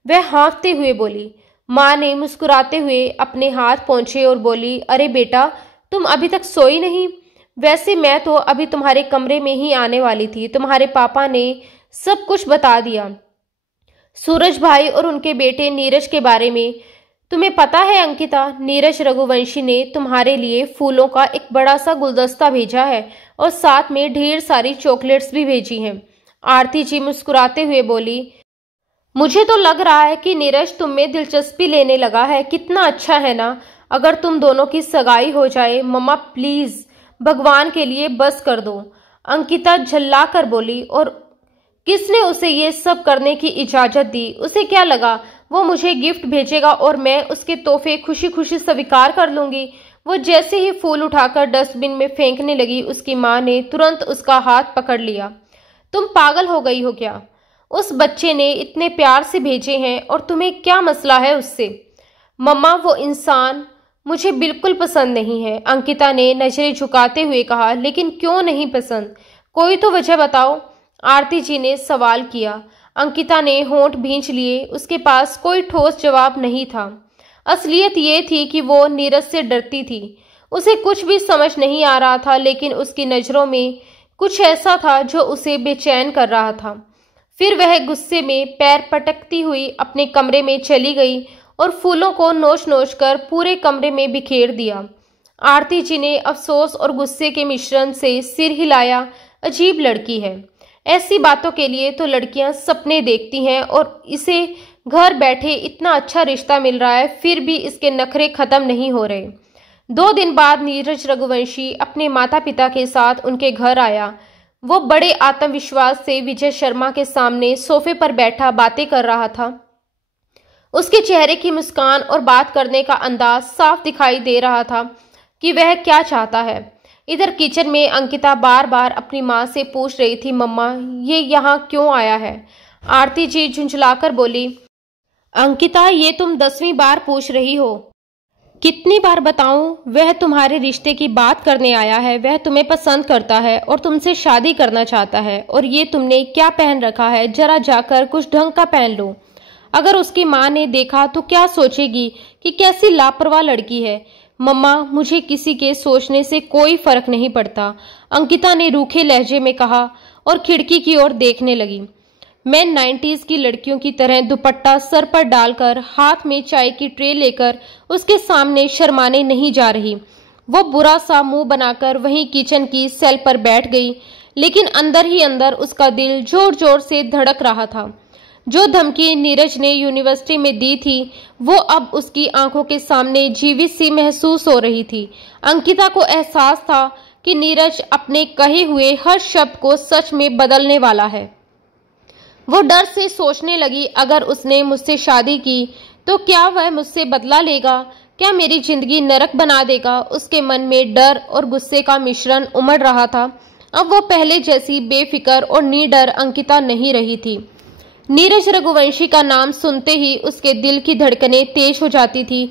वह हाँफते हुए बोली। माँ ने मुस्कुराते हुए अपने हाथ पोंछे और बोली, अरे बेटा, तुम अभी तक सोई नहीं? वैसे मैं तो अभी तुम्हारे कमरे में ही आने वाली थी। तुम्हारे पापा ने सब कुछ बता दिया, सूरज भाई और उनके बेटे नीरज के बारे में। तुम्हें पता है अंकिता, नीरज रघुवंशी ने तुम्हारे लिए फूलों का एक बड़ा सा गुलदस्ता भेजा है और साथ में ढेर सारी चॉकलेट्स भी भेजी हैं। आरती जी मुस्कुराते हुए बोली, मुझे तो लग रहा है कि नीरज तुम में दिलचस्पी लेने लगा है। कितना अच्छा है ना अगर तुम दोनों की सगाई हो जाए। मम्मा प्लीज, भगवान के लिए बस कर दो, अंकिता झल्ला कर बोली। और किसने उसे ये सब करने की इजाजत दी? उसे क्या लगा वो मुझे गिफ्ट भेजेगा और मैं उसके तोहफे खुशी खुशी स्वीकार कर लूंगी? वो जैसे ही फूल उठाकर डस्टबिन में फेंकने लगी, उसकी माँ ने तुरंत उसका हाथ पकड़ लिया। तुम पागल हो गई हो क्या? उस बच्चे ने इतने प्यार से भेजे हैं और तुम्हें क्या मसला है उससे? मम्मा, वो इंसान मुझे बिल्कुल पसंद नहीं है, अंकिता ने नजरें झुकाते हुए कहा। लेकिन क्यों नहीं पसंद? कोई तो वजह बताओ, आरती जी ने सवाल किया। अंकिता ने होंठ भींच लिए। उसके पास कोई ठोस जवाब नहीं था। असलियत ये थी कि वो नीरज से डरती थी। उसे कुछ भी समझ नहीं आ रहा था, लेकिन उसकी नज़रों में कुछ ऐसा था जो उसे बेचैन कर रहा था। फिर वह गुस्से में पैर पटकती हुई अपने कमरे में चली गई और फूलों को नोच नोच कर पूरे कमरे में बिखेर दिया। आरती जी ने अफसोस और गुस्से के मिश्रण से सिर हिलाया। अजीब लड़की है। ऐसी बातों के लिए तो लड़कियां सपने देखती हैं और इसे घर बैठे इतना अच्छा रिश्ता मिल रहा है, फिर भी इसके नखरे खत्म नहीं हो रहे। 2 दिन बाद नीरज रघुवंशी अपने माता पिता के साथ उनके घर आया। वो बड़े आत्मविश्वास से विजय शर्मा के सामने सोफे पर बैठा बातें कर रहा था। उसके चेहरे की मुस्कान और बात करने का अंदाज साफ दिखाई दे रहा था कि वह क्या चाहता है। इधर किचन में अंकिता बार बार अपनी माँ से पूछ रही थी, मम्मा ये यहाँ क्यों आया है? आरती जी झुंझलाकर बोली, अंकिता ये तुम 10वीं बार पूछ रही हो। कितनी बार बताऊं? वह तुम्हारे रिश्ते की बात करने आया है। वह तुम्हें पसंद करता है और तुमसे शादी करना चाहता है। और ये तुमने क्या पहन रखा है? जरा जाकर कुछ ढंग का पहन लो। अगर उसकी माँ ने देखा तो क्या सोचेगी कि कैसी लापरवाह लड़की है। मम्मा मुझे किसी के सोचने से कोई फर्क नहीं पड़ता, अंकिता ने रूखे लहजे में कहा और खिड़की की ओर देखने लगी। मैं 90s की लड़कियों की तरह दुपट्टा सर पर डालकर हाथ में चाय की ट्रे लेकर उसके सामने शर्माने नहीं जा रही। वो बुरा सा मुंह बनाकर वहीं किचन की सेल पर बैठ गई, लेकिन अंदर ही अंदर उसका दिल जोर जोर से धड़क रहा था। जो धमकी नीरज ने यूनिवर्सिटी में दी थी वो अब उसकी आंखों के सामने जीवित सी महसूस हो रही थी। अंकिता को एहसास था कि नीरज अपने कहे हुए हर शब्द को सच में बदलने वाला है। वो डर से सोचने लगी, अगर उसने मुझसे शादी की तो क्या वह मुझसे बदला लेगा? क्या मेरी जिंदगी नरक बना देगा? उसके मन में डर और गुस्से का मिश्रण उमड़ रहा था। अब वो पहले जैसी बेफिक्र और निडर अंकिता नहीं रही थी। नीरज रघुवंशी का नाम सुनते ही उसके दिल की धड़कनें तेज हो जाती थी।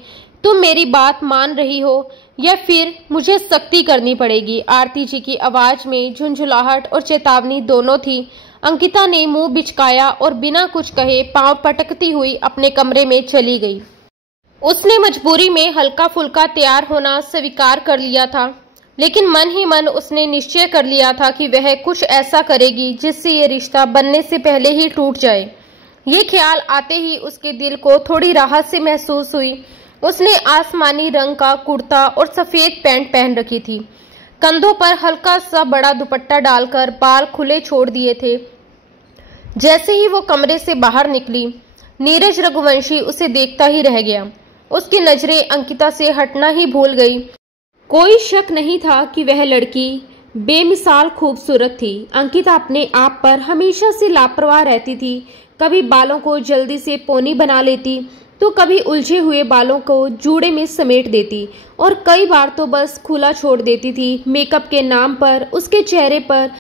तुम मेरी बात मान रही हो या फिर मुझे सख्ती करनी पड़ेगी? आरती जी की आवाज में झुंझुलाहट और चेतावनी दोनों थी। अंकिता ने मुंह बिचकाया और बिना कुछ कहे पांव पटकती हुई अपने कमरे में चली गई। उसने मजबूरी में हल्का फुल्का तैयार होना स्वीकार कर लिया था, लेकिन मन ही मन उसने निश्चय कर लिया था कि वह कुछ ऐसा करेगी जिससे ये रिश्ता बनने से पहले ही टूट जाए। ये ख्याल आते ही उसके दिल को थोड़ी राहत सी महसूस हुई। उसने आसमानी रंग का कुर्ता और सफेद पैंट पहन रखी थी। कंधों पर हल्का सा बड़ा दुपट्टा डालकर बाल खुले छोड़ दिए थे। जैसे ही वो कमरे से बाहर निकली, नीरज रघुवंशी उसे देखता ही रह गया। उसकी नजरें अंकिता से हटना ही भूल गई। कोई शक नहीं था कि वह लड़की बेमिसाल खूबसूरत थी। अंकिता अपने आप पर हमेशा से लापरवाह रहती थी। कभी बालों को जल्दी से पोनी बना लेती तो कभी उलझे हुए बालों को जूड़े में समेट देती और कई बार तो बस खुला छोड़ देती थी। मेकअप के नाम पर उसके चेहरे पर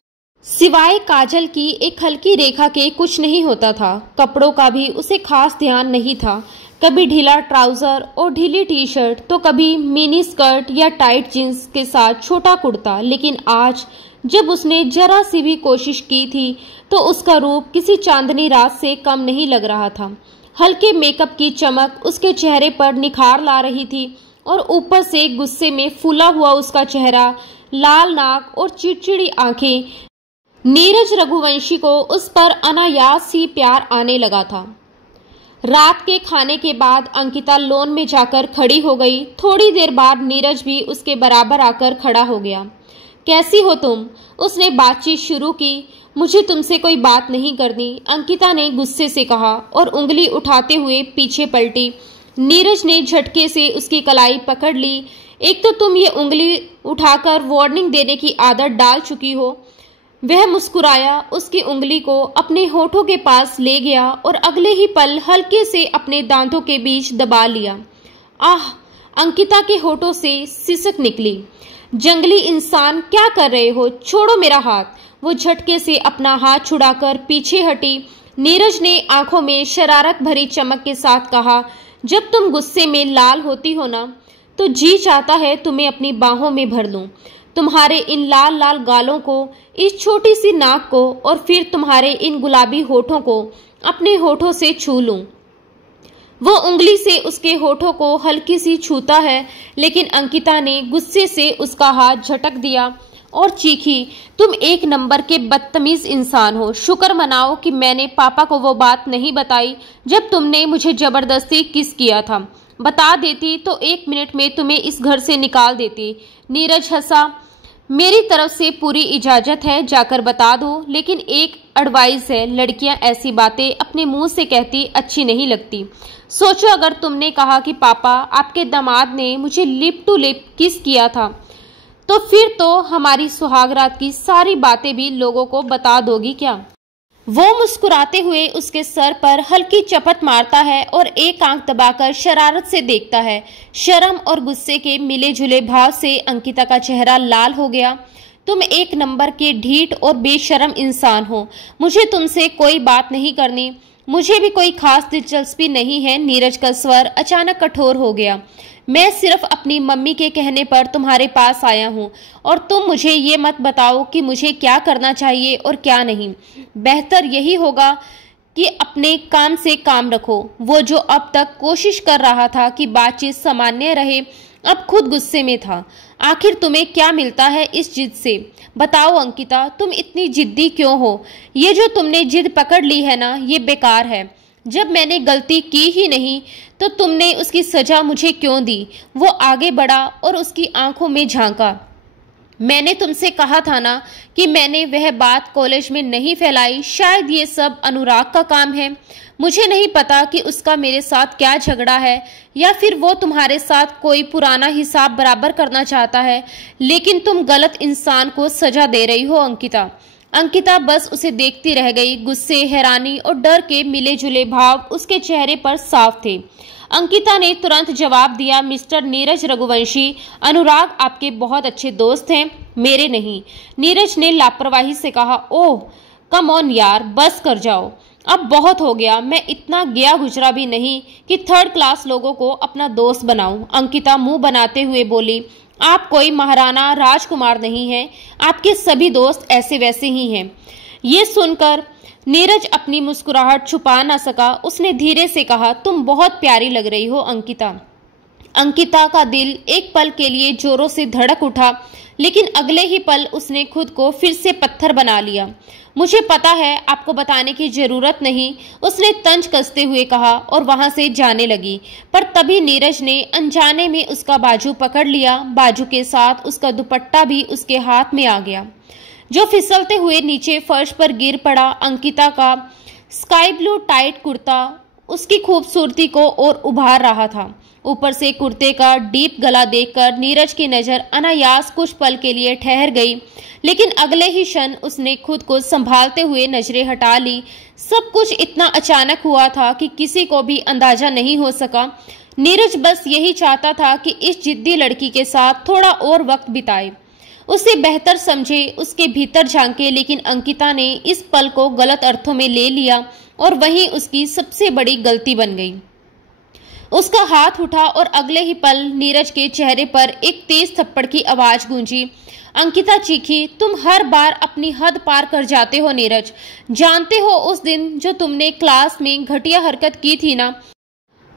सिवाय काजल की एक हल्की रेखा के कुछ नहीं होता था। कपड़ों का भी उसे खास ध्यान नहीं था। कभी ढीला ट्राउजर और ढीली टी शर्ट तो कभी मिनी स्कर्ट या टाइट जींस के साथ छोटा कुर्ता। लेकिन आज जब उसने जरा सी भी कोशिश की थी तो उसका रूप किसी चांदनी रात से कम नहीं लग रहा था। हल्के मेकअप की चमक उसके चेहरे पर निखार ला रही थी और ऊपर से गुस्से में फूला हुआ उसका चेहरा, लाल नाक और चिड़चिड़ी आंखें। नीरज रघुवंशी को उस पर अनायास ही प्यार आने लगा था। रात के खाने के बाद अंकिता लॉन में जाकर खड़ी हो गई। थोड़ी देर बाद नीरज भी उसके बराबर आकर खड़ा हो गया। कैसी हो तुम? उसने बातचीत शुरू की। मुझे तुमसे कोई बात नहीं करनी, अंकिता ने गुस्से से कहा और उंगली उठाते हुए पीछे पलटी। नीरज ने झटके से उसकी कलाई पकड़ ली। एक तो तुम ये उंगली उठाकर वार्निंग देने की आदत डाल चुकी हो। वह मुस्कुराया, उसकी उंगली को अपने होठों के पास ले गया और अगले ही पल हल्के से अपने दांतों के बीच दबा लिया। आह! अंकिता के होठों से सिसक निकली। जंगली इंसान, क्या कर रहे हो? छोड़ो मेरा हाथ। वो झटके से अपना हाथ छुड़ाकर पीछे हटी। नीरज ने आंखों में शरारत भरी चमक के साथ कहा, जब तुम गुस्से में लाल होती हो ना, तो जी चाहता है तुम्हें अपनी बाहों में भर लूं, तुम्हारे इन लाल लाल गालों को, इस छोटी सी नाक को और फिर तुम्हारे इन गुलाबी होठों को अपने होठों से छू लूं। वो उंगली से उसके होठों को हल्की सी छूता है, लेकिन अंकिता ने गुस्से से उसका हाथ झटक दिया और चीखी, तुम एक नंबर के बदतमीज इंसान हो। शुक्र मनाओ कि मैंने पापा को वो बात नहीं बताई जब तुमने मुझे जबरदस्ती किस किया था। बता देती तो 1 मिनट में तुम्हें इस घर से निकाल देती। नीरज हंसा। मेरी तरफ से पूरी इजाजत है, जाकर बता दो, लेकिन एक एडवाइस है, लड़कियां ऐसी बातें अपने मुंह से कहती अच्छी नहीं लगती। सोचो अगर तुमने कहा कि पापा आपके दामाद ने मुझे लिप टू लिप किस किया था, तो फिर तो हमारी सुहागरात की सारी बातें भी लोगों को बता दोगी क्या? वो मुस्कुराते हुए उसके सर पर हल्की चपत मारता है और एक आंख दबाकर शरारत से देखता है। शर्म और गुस्से के मिले जुले भाव से अंकिता का चेहरा लाल हो गया। तुम एक नंबर के ढीठ और बेशर्म इंसान हो। मुझे तुमसे कोई बात नहीं करनी। मुझे भी कोई खास दिलचस्पी नहीं है। नीरज का स्वर अचानक कठोर हो गया। मैं सिर्फ अपनी मम्मी के कहने पर तुम्हारे पास आया हूँ और तुम मुझे ये मत बताओ कि मुझे क्या करना चाहिए और क्या नहीं। बेहतर यही होगा कि अपने काम से काम रखो। वो जो अब तक कोशिश कर रहा था कि बातचीत सामान्य रहे, अब खुद गुस्से में था। आखिर तुम्हें क्या मिलता है इस जिद से? बताओ अंकिता, तुम इतनी जिद्दी क्यों हो? ये जो तुमने जिद पकड़ ली है ना, ये बेकार है। जब मैंने गलती की ही नहीं तो तुमने उसकी सजा मुझे क्यों दी? वो आगे बढ़ा और उसकी आंखों में झांका। मैंने तुमसे कहा था ना कि मैंने वह बात कॉलेज में नहीं फैलाई। शायद ये सब अनुराग का काम है। मुझे नहीं पता कि उसका मेरे साथ क्या झगड़ा है या फिर वो तुम्हारे साथ कोई पुराना हिसाब बराबर करना चाहता है, लेकिन तुम गलत इंसान को सजा दे रही हो अंकिता। अंकिता बस उसे देखती रह गई। गुस्से, हैरानी और डर के मिले जुले भाव उसके चेहरे पर साफ थे। अंकिता ने तुरंत जवाब दिया, मिस्टर नीरज रघुवंशी, अनुराग आपके बहुत अच्छे दोस्त हैं, मेरे नहीं। नीरज ने लापरवाही से कहा, ओह कम ऑन यार, बस कर जाओ, अब बहुत हो गया। मैं इतना गया गुजरा भी नहीं कि 3rd क्लास लोगों को अपना दोस्त बनाऊं। अंकिता मुंह बनाते हुए बोली, आप कोई महाराणा राजकुमार नहीं हैं। आपके सभी दोस्त ऐसे वैसे ही हैं। ये सुनकर नीरज अपनी मुस्कुराहट छुपा न सका। उसने धीरे से कहा, तुम बहुत प्यारी लग रही हो अंकिता। अंकिता का दिल एक पल के लिए जोरों से धड़क उठा, लेकिन अगले ही पल उसने खुद को फिर से पत्थर बना लिया। मुझे पता है, आपको बताने की जरूरत नहीं, उसने तंज कसते हुए कहा और वहां से जाने लगी। पर तभी नीरज ने अनजाने में उसका बाजू पकड़ लिया। बाजू के साथ उसका दुपट्टा भी उसके हाथ में आ गया, जो फिसलते हुए नीचे फर्श पर गिर पड़ा। अंकिता का स्काई ब्लू टाइट कुर्ता उसकी खूबसूरती को और उभार रहा था। ऊपर से कुर्ते का डीप गला देखकर नीरज की नजर अनायास कुछ पल के लिए ठहर गई, लेकिन अगले ही क्षण उसने खुद को संभालते हुए नजरें हटा ली। सब कुछ इतना अचानक हुआ था कि किसी को भी अंदाजा नहीं हो सका। नीरज बस यही चाहता था कि इस जिद्दी लड़की के साथ थोड़ा और वक्त बिताए, उसे बेहतर समझे, उसके भीतर झांके, लेकिन अंकिता ने इस पल को गलत अर्थों में ले लिया और वही उसकी सबसे बड़ी गलती बन गई। उसका हाथ उठा और अगले ही पल नीरज के चेहरे पर एक तेज थप्पड़ की आवाज गूंजी। अंकिता चीखी, तुम हर बार अपनी हद पार कर जाते हो नीरज। जानते हो उस दिन जो तुमने क्लास में घटिया हरकत की थी ना,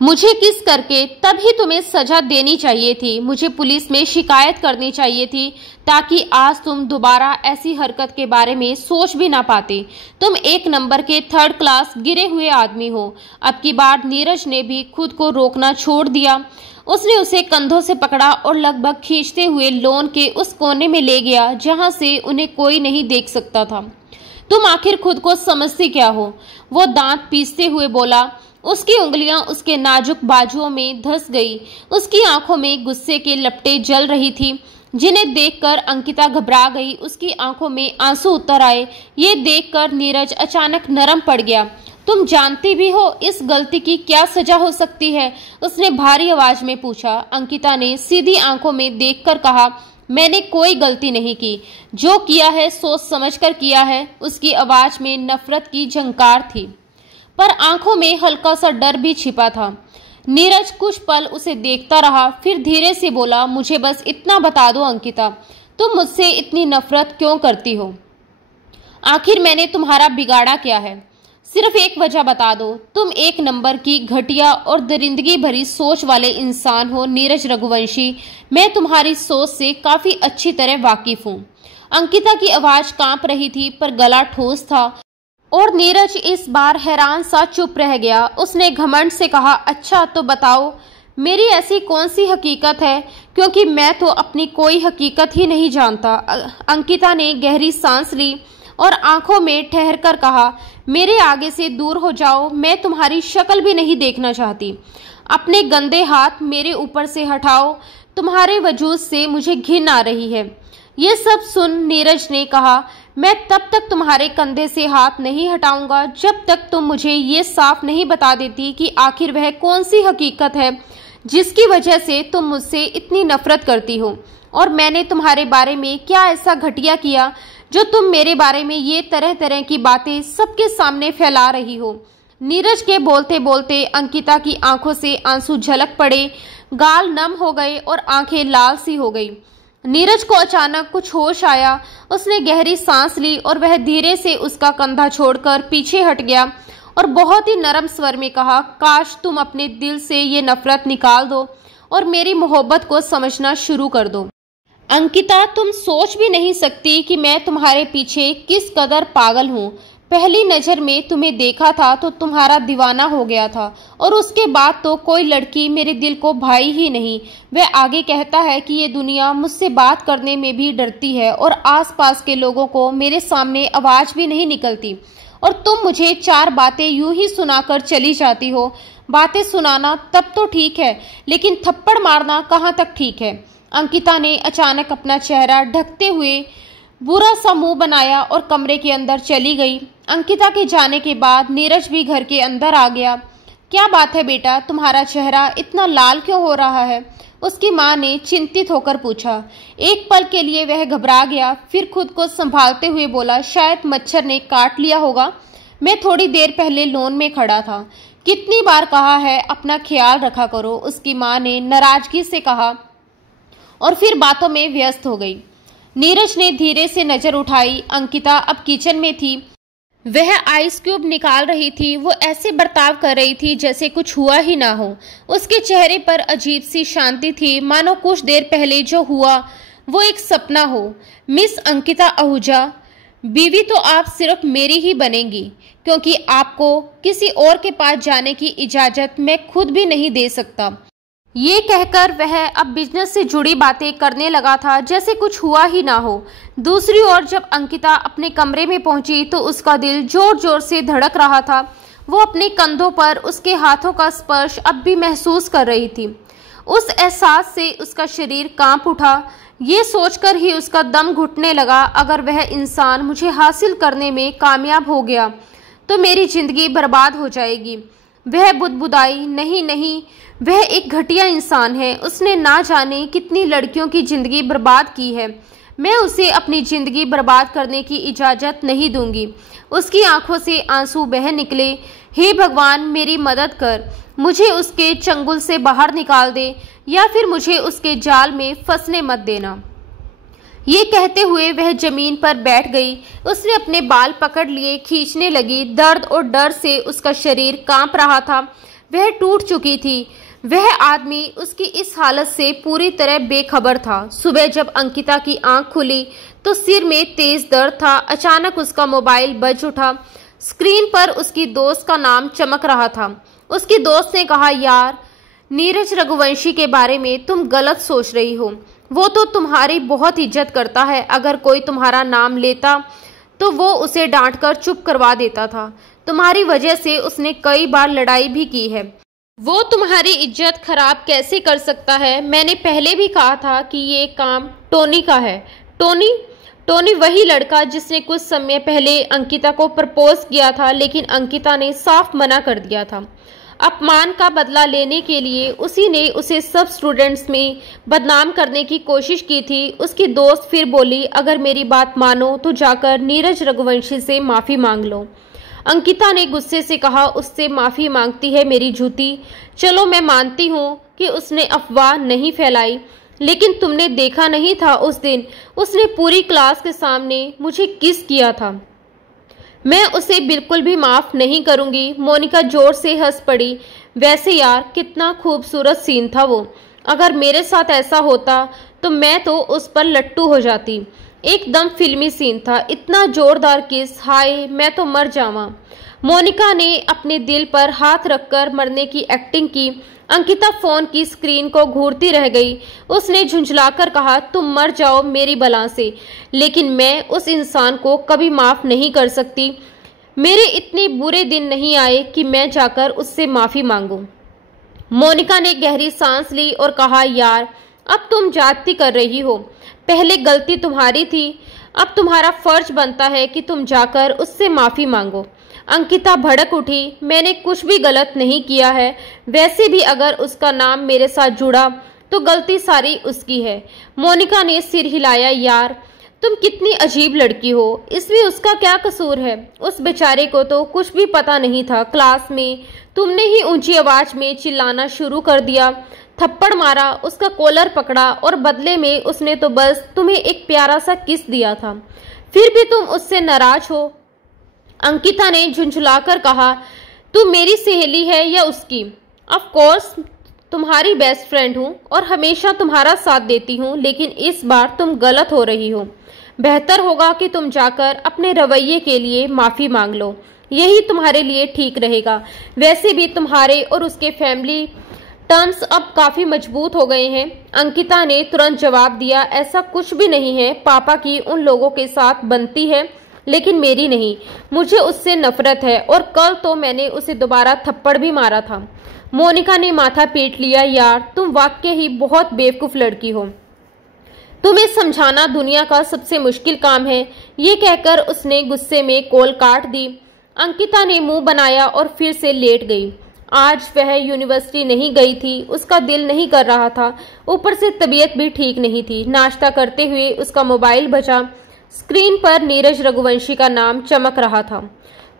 मुझे किस करके तभी तुम्हें सजा देनी चाहिए थी। मुझे पुलिस में शिकायत करनी चाहिए थी ताकि आज तुम दोबारा ऐसी हरकत के बारे में सोच भी ना पाते। तुम एक नंबर के 3rd क्लास गिरे हुए आदमी हो। अब की बार नीरज ने भी खुद को रोकना छोड़ दिया। उसने उसे कंधों से पकड़ा और लगभग खींचते हुए लॉन के उस कोने में ले गया जहां से उन्हें कोई नहीं देख सकता था। तुम आखिर खुद को समझते क्या हो? वो दांत पीसते हुए बोला। उसकी उंगलियां उसके नाजुक बाजुओं में धंस गई। उसकी आंखों में गुस्से के लपटें जल रही थी जिन्हें देखकर अंकिता घबरा गई। उसकी आंखों में आंसू उतर आए। ये देखकर नीरज अचानक नरम पड़ गया। तुम जानती भी हो इस गलती की क्या सजा हो सकती है? उसने भारी आवाज में पूछा। अंकिता ने सीधी आंखों में देखकर कहा, मैंने कोई गलती नहीं की। जो किया है सोच समझकर किया है। उसकी आवाज में नफरत की झंकार थी, पर आंखों में हल्का सा डर भी छिपा था। नीरज कुछ पल उसे देखता रहा, फिर धीरे से बोला, मुझे बस इतना बता दो अंकिता, तुम मुझसे इतनी नफरत क्यों करती हो? आखिर मैंने तुम्हारा बिगाड़ा क्या है? सिर्फ एक वजह बता दो। तुम एक नंबर की घटिया और दरिंदगी भरी सोच वाले इंसान हो नीरज रघुवंशी। मैं तुम्हारी सोच से काफी अच्छी तरह वाकिफ हूँ। अंकिता की आवाज कांप रही थी पर गला ठोस था और नीरज इस बार हैरान सा चुप रह गया। उसने घमंड से कहा, अच्छा तो बताओ, मेरी ऐसी कौन सी हकीकत है, क्योंकि मैं तो अपनी कोई हकीकत ही नहीं जानता। अंकिता ने गहरी सांस ली और आंखों में ठहर कर कहा, मेरे आगे से दूर हो जाओ, मैं तुम्हारी शक्ल भी नहीं देखना चाहती। अपने गंदे हाथ मेरे ऊपर से हटाओ, तुम्हारे वजूद से मुझे घिन आ रही है। ये सब सुन नीरज ने कहा, मैं तब तक तुम्हारे कंधे से हाथ नहीं हटाऊंगा जब तक तुम मुझे ये साफ नहीं बता देती कि आखिर वह कौन सी हकीकत है जिसकी वजह से तुम मुझसे इतनी नफरत करती हो, और मैंने तुम्हारे बारे में क्या ऐसा घटिया किया जो तुम मेरे बारे में ये तरह तरह की बातें सबके सामने फैला रही हो। नीरज के बोलते बोलते अंकिता की आंखों से आंसू झलक पड़े, गाल नम हो गए और आंखें लाल सी हो गई। नीरज को अचानक कुछ होश आया। उसने गहरी सांस ली और वह धीरे से उसका कंधा छोड़कर पीछे हट गया और बहुत ही नरम स्वर में कहा, काश तुम अपने दिल से ये नफरत निकाल दो और मेरी मोहब्बत को समझना शुरू कर दो। अंकिता, तुम सोच भी नहीं सकती कि मैं तुम्हारे पीछे किस कदर पागल हूँ। पहली नज़र में तुम्हें देखा था तो तुम्हारा दीवाना हो गया था, और उसके बाद तो कोई लड़की मेरे दिल को भाई ही नहीं। वह आगे कहता है कि ये दुनिया मुझसे बात करने में भी डरती है और आसपास के लोगों को मेरे सामने आवाज़ भी नहीं निकलती, और तुम मुझे 4 बातें यूं ही सुनाकर चली जाती हो। बातें सुनाना तब तो ठीक है, लेकिन थप्पड़ मारना कहाँ तक ठीक है? अंकिता ने अचानक अपना चेहरा ढकते हुए बुरा सा मुंह बनाया और कमरे के अंदर चली गई। अंकिता के जाने के बाद नीरज भी घर के अंदर आ गया। क्या बात है बेटा, तुम्हारा चेहरा इतना लाल क्यों हो रहा है? उसकी माँ ने चिंतित होकर पूछा। एक पल के लिए वह घबरा गया, फिर खुद को संभालते हुए बोला, शायद मच्छर ने काट लिया होगा। मैं थोड़ी देर पहले लॉन में खड़ा था। कितनी बार कहा है अपना ख्याल रखा करो, उसकी माँ ने नाराजगी से कहा, और फिर बातों में व्यस्त हो गई। नीरज ने धीरे से नजर उठाई। अंकिता अब किचन में थी। वह आइस क्यूब निकाल रही थी। वो ऐसे बर्ताव कर रही थी जैसे कुछ हुआ ही ना हो। उसके चेहरे पर अजीब सी शांति थी, मानो कुछ देर पहले जो हुआ वो एक सपना हो। मिस अंकिता आहूजा, बीवी तो आप सिर्फ मेरी ही बनेंगी, क्योंकि आपको किसी और के पास जाने की इजाजत मैं खुद भी नहीं दे सकता। ये कहकर वह अब बिजनेस से जुड़ी बातें करने लगा था जैसे कुछ हुआ ही ना हो। दूसरी ओर जब अंकिता अपने कमरे में पहुंची तो उसका दिल जोर जोर से धड़क रहा था। वो अपने कंधों पर उसके हाथों का स्पर्श अब भी महसूस कर रही थी। उस एहसास से उसका शरीर कांप उठा। ये सोचकर ही उसका दम घुटने लगा, अगर वह इंसान मुझे हासिल करने में कामयाब हो गया तो मेरी जिंदगी बर्बाद हो जाएगी। वह बुदबुदाई, नहीं नहीं, वह एक घटिया इंसान है। उसने ना जाने कितनी लड़कियों की जिंदगी बर्बाद की है। मैं उसे अपनी जिंदगी बर्बाद करने की इजाजत नहीं दूंगी। उसकी आंखों से आंसू बह निकले। हे भगवान, मेरी मदद कर, मुझे उसके चंगुल से बाहर निकाल दे या फिर मुझे उसके जाल में फंसने मत देना। ये कहते हुए वह जमीन पर बैठ गई। उसने अपने बाल पकड़ लिए, खींचने लगी। दर्द और डर से उसका शरीर कांप रहा था। वह टूट चुकी थी। वह आदमी उसकी इस हालत से पूरी तरह बेखबर था। सुबह जब अंकिता की आंख खुली तो सिर में तेज दर्द था। अचानक उसका मोबाइल बज उठा। स्क्रीन पर उसकी दोस्त का नाम चमक रहा था। उसकी दोस्त ने कहा, यार, नीरज रघुवंशी के बारे में तुम गलत सोच रही हो। वो तो तुम्हारी बहुत इज्जत करता है। अगर कोई तुम्हारा नाम लेता तो वो उसे डांटकर चुप करवा देता था। तुम्हारी वजह से उसने कई बार लड़ाई भी की है। वो तुम्हारी इज्जत खराब कैसे कर सकता है? मैंने पहले भी कहा था कि ये काम टोनी का है। टोनी वही लड़का जिसने कुछ समय पहले अंकिता को प्रपोज किया था, लेकिन अंकिता ने साफ मना कर दिया था। अपमान का बदला लेने के लिए उसी ने उसे सब स्टूडेंट्स में बदनाम करने की कोशिश की थी। उसकी दोस्त फिर बोली, अगर मेरी बात मानो तो जाकर नीरज रघुवंशी से माफ़ी मांग लो। अंकिता ने गुस्से से कहा, उससे माफ़ी मांगती है मेरी झूठी। चलो मैं मानती हूँ कि उसने अफवाह नहीं फैलाई, लेकिन तुमने देखा नहीं था उस दिन उसने पूरी क्लास के सामने मुझे किस किया था। मैं उसे बिल्कुल भी माफ़ नहीं करूँगी। मोनिका जोर से हंस पड़ी। वैसे यार, कितना खूबसूरत सीन था वो। अगर मेरे साथ ऐसा होता तो मैं तो उस पर लट्टू हो जाती। एकदम फिल्मी सीन था। इतना जोरदार किस, हाय मैं तो मर जावां। मोनिका ने अपने दिल पर हाथ रखकर मरने की एक्टिंग की। अंकिता फोन की स्क्रीन को घूरती रह गई। उसने झुंझलाकर कहा, तुम मर जाओ मेरी बला से, लेकिन मैं उस इंसान को कभी माफ नहीं कर सकती। मेरे इतने बुरे दिन नहीं आए कि मैं जाकर उससे माफी मांगूं। मोनिका ने गहरी सांस ली और कहा, यार अब तुम ज्यादती कर रही हो। पहले गलती तुम्हारी थी, अब तुम्हारा फर्ज बनता है कि तुम जाकर उससे माफी मांगो। अंकिता भड़क उठी। मैंने कुछ भी गलत नहीं किया है। वैसे भी अगर उसका नाम मेरे साथ जुड़ा तो गलती सारी उसकी है। मोनिका ने सिर हिलाया। यार तुम कितनी अजीब लड़की हो। इसमें उसका क्या कसूर है? उस बेचारे को तो कुछ भी पता नहीं था। क्लास में तुमने ही ऊंची आवाज में चिल्लाना शुरू कर दिया, थप्पड़ मारा, उसका कॉलर पकड़ा और बदले में उसने तो बस तुम्हें एक प्यारा सा किस दिया था। फिर भी तुम उससे नाराज हो। अंकिता ने झुंझुलाकर कहा, तू मेरी सहेली है या उसकी? ऑफ कोर्स तुम्हारी बेस्ट फ्रेंड हूँ और हमेशा तुम्हारा साथ देती हूँ, लेकिन इस बार तुम गलत हो रही हो। बेहतर होगा कि तुम जाकर अपने रवैये के लिए माफ़ी मांग लो। यही तुम्हारे लिए ठीक रहेगा। वैसे भी तुम्हारे और उसके फैमिली टर्म्स अब काफ़ी मजबूत हो गए हैं। अंकिता ने तुरंत जवाब दिया, ऐसा कुछ भी नहीं है। पापा की उन लोगों के साथ बनती है, लेकिन मेरी नहीं। मुझे उससे नफरत है और कल तो मैंने उसे दोबारा थप्पड़ भी मारा था। मोनिका ने माथा पीट लिया। यार तुम वाकई ही बहुत बेवकूफ़ लड़की हो। तुम्हें समझाना दुनिया का सबसे मुश्किल काम है। ये कहकर उसने गुस्से में कॉल काट दी। अंकिता ने मुंह बनाया और फिर से लेट गई। आज वह यूनिवर्सिटी नहीं गई थी। उसका दिल नहीं कर रहा था। ऊपर से तबीयत भी ठीक नहीं थी। नाश्ता करते हुए उसका मोबाइल बजा। स्क्रीन पर नीरज रघुवंशी का नाम चमक रहा था।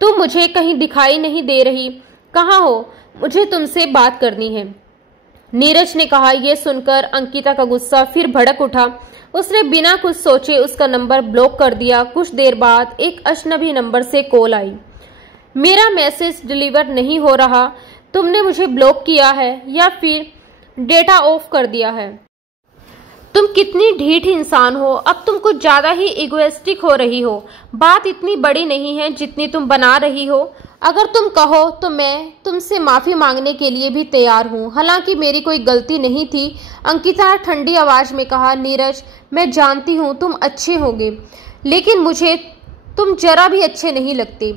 तुम मुझे कहीं दिखाई नहीं दे रही, कहाँ हो? मुझे तुमसे बात करनी है, नीरज ने कहा। यह सुनकर अंकिता का गुस्सा फिर भड़क उठा। उसने बिना कुछ सोचे उसका नंबर ब्लॉक कर दिया। कुछ देर बाद एक अजनबी नंबर से कॉल आई। मेरा मैसेज डिलीवर नहीं हो रहा। तुमने मुझे ब्लॉक किया है या फिर डेटा ऑफ कर दिया है? तुम कितनी ढीठ इंसान हो। अब तुम कुछ ज्यादा ही इगोइस्टिक हो रही हो। बात इतनी बड़ी नहीं है जितनी तुम बना रही हो। अगर तुम कहो तो मैं तुमसे माफ़ी मांगने के लिए भी तैयार हूँ। हालांकि मेरी कोई गलती नहीं थी। अंकिता ठंडी आवाज़ में कहा। नीरज, मैं जानती हूँ तुम अच्छे होंगे, लेकिन मुझे तुम जरा भी अच्छे नहीं लगते।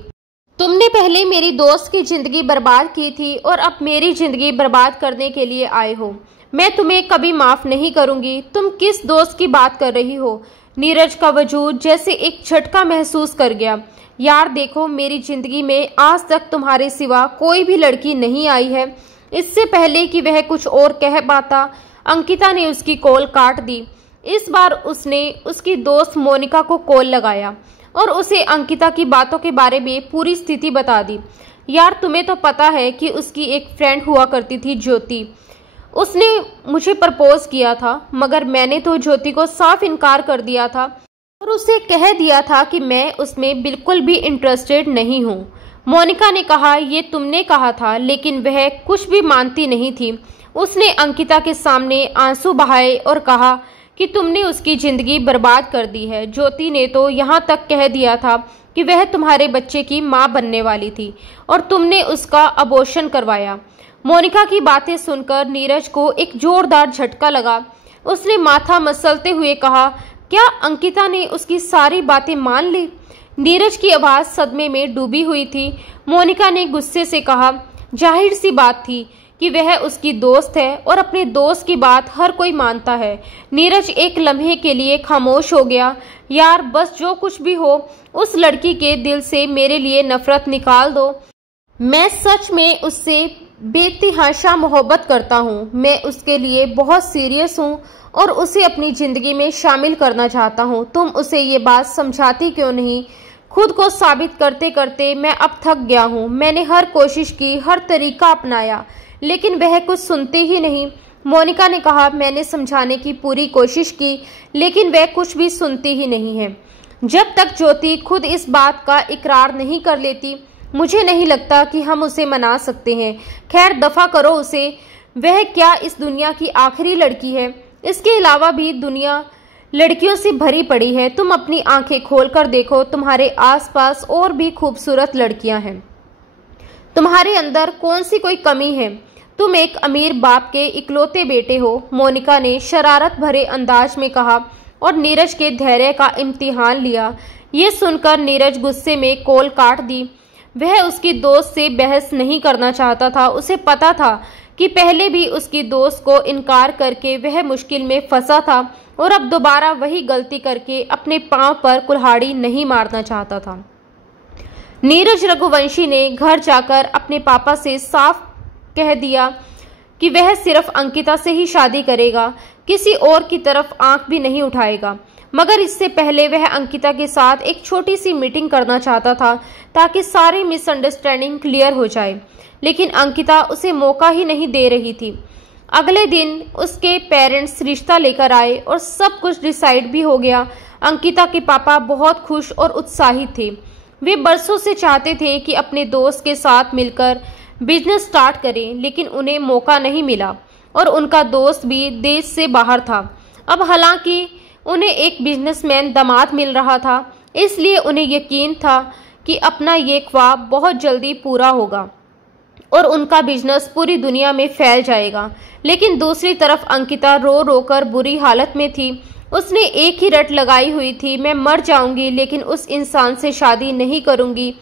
तुमने पहले मेरी दोस्त की ज़िंदगी बर्बाद की थी और अब मेरी ज़िंदगी बर्बाद करने के लिए आए हो। मैं तुम्हें कभी माफ़ नहीं करूँगी। तुम किस दोस्त की बात कर रही हो? नीरज का वजूद जैसे एक झटका महसूस कर गया। यार देखो, मेरी ज़िंदगी में आज तक तुम्हारे सिवा कोई भी लड़की नहीं आई है। इससे पहले कि वह कुछ और कह पाता, अंकिता ने उसकी कॉल काट दी। इस बार उसने उसकी दोस्त मोनिका को कॉल लगाया और उसे अंकिता की बातों के बारे में पूरी स्थिति बता दी। यार, तुम्हें तो पता है कि उसकी एक फ्रेंड हुआ करती थी ज्योति। उसने मुझे प्रपोज किया था, मगर मैंने तो ज्योति को साफ इनकार कर दिया था और उसे कह दिया था कि मैं उसमें बिल्कुल भी इंटरेस्टेड नहीं हूँ। मोनिका ने कहा, ये तुमने कहा था, लेकिन वह कुछ भी मानती नहीं थी। उसने अंकिता के सामने आंसू बहाए और कहा कि तुमने उसकी जिंदगी बर्बाद कर दी है। ज्योति ने तो यहाँ तक कह दिया था कि वह तुम्हारे बच्चे की माँ बनने वाली थी और तुमने उसका अबॉर्शन करवाया। मोनिका की बातें सुनकर नीरज को एक जोरदार झटका लगा। उसने माथा मसलते हुए कहा, क्या अंकिता ने उसकी सारी बातें मान ली? नीरज की आवाज सदमे में डूबी हुई थी। मोनिका ने गुस्से से कहा, जाहिर सी बात थी कि वह उसकी दोस्त है और अपने दोस्त की बात हर कोई मानता है। नीरज एक लम्हे के लिए खामोश हो गया। यार, बस जो कुछ भी हो, उस लड़की के दिल से मेरे लिए नफरत निकाल दो। मैं सच में उससे बेतहाशा मोहब्बत करता हूँ। मैं उसके लिए बहुत सीरियस हूँ और उसे अपनी जिंदगी में शामिल करना चाहता हूँ। तुम उसे ये बात समझाती क्यों नहीं? खुद को साबित करते करते मैं अब थक गया हूँ। मैंने हर कोशिश की, हर तरीका अपनाया, लेकिन वह कुछ सुनती ही नहीं। मोनिका ने कहा, मैंने समझाने की पूरी कोशिश की, लेकिन वह कुछ भी सुनती ही नहीं है। जब तक ज्योति खुद इस बात का इकरार नहीं कर लेती, मुझे नहीं लगता कि हम उसे मना सकते हैं। खैर, दफा करो उसे। वह क्या इस दुनिया की आखिरी लड़की है? इसके अलावा भी दुनिया लड़कियों से भरी पड़ी है। तुम अपनी आंखें खोलकर देखो, तुम्हारे आसपास और भी खूबसूरत लड़कियां हैं। तुम्हारे अंदर कौन सी कोई कमी है? तुम एक अमीर बाप के इकलौते बेटे हो, मोनिका ने शरारत भरे अंदाज में कहा और नीरज के धैर्य का इम्तिहान लिया। ये सुनकर नीरज गुस्से में कॉल काट दी। वह उसकी दोस्त से बहस नहीं करना चाहता था। उसे पता था कि पहले भी उसकी दोस्त को इनकार करके वह मुश्किल में फंसा था और अब दोबारा वही गलती करके अपने पांव पर कुल्हाड़ी नहीं मारना चाहता था। नीरज रघुवंशी ने घर जाकर अपने पापा से साफ कह दिया कि वह सिर्फ अंकिता से ही शादी करेगा, किसी और की तरफ आंख भी नहीं उठाएगा। मगर इससे पहले वह अंकिता के साथ एक छोटी सी मीटिंग करना चाहता था ताकि सारी मिसअंडरस्टैंडिंग क्लियर हो जाए, लेकिन अंकिता उसे मौका ही नहीं दे रही थी। अगले दिन उसके पेरेंट्स रिश्ता लेकर आए और सब कुछ डिसाइड भी हो गया। अंकिता के पापा बहुत खुश और उत्साहित थे। वे बरसों से चाहते थे कि अपने दोस्त के साथ मिलकर बिजनेस स्टार्ट करें, लेकिन उन्हें मौका नहीं मिला और उनका दोस्त भी देश से बाहर था। अब हालांकि उन्हें एक बिजनेसमैन दामाद मिल रहा था, इसलिए उन्हें यकीन था कि अपना ये ख्वाब बहुत जल्दी पूरा होगा और उनका बिजनेस पूरी दुनिया में फैल जाएगा। लेकिन दूसरी तरफ अंकिता रो रो कर बुरी हालत में थी। उसने एक ही रट लगाई हुई थी, मैं मर जाऊंगी लेकिन उस इंसान से शादी नहीं करूंगी।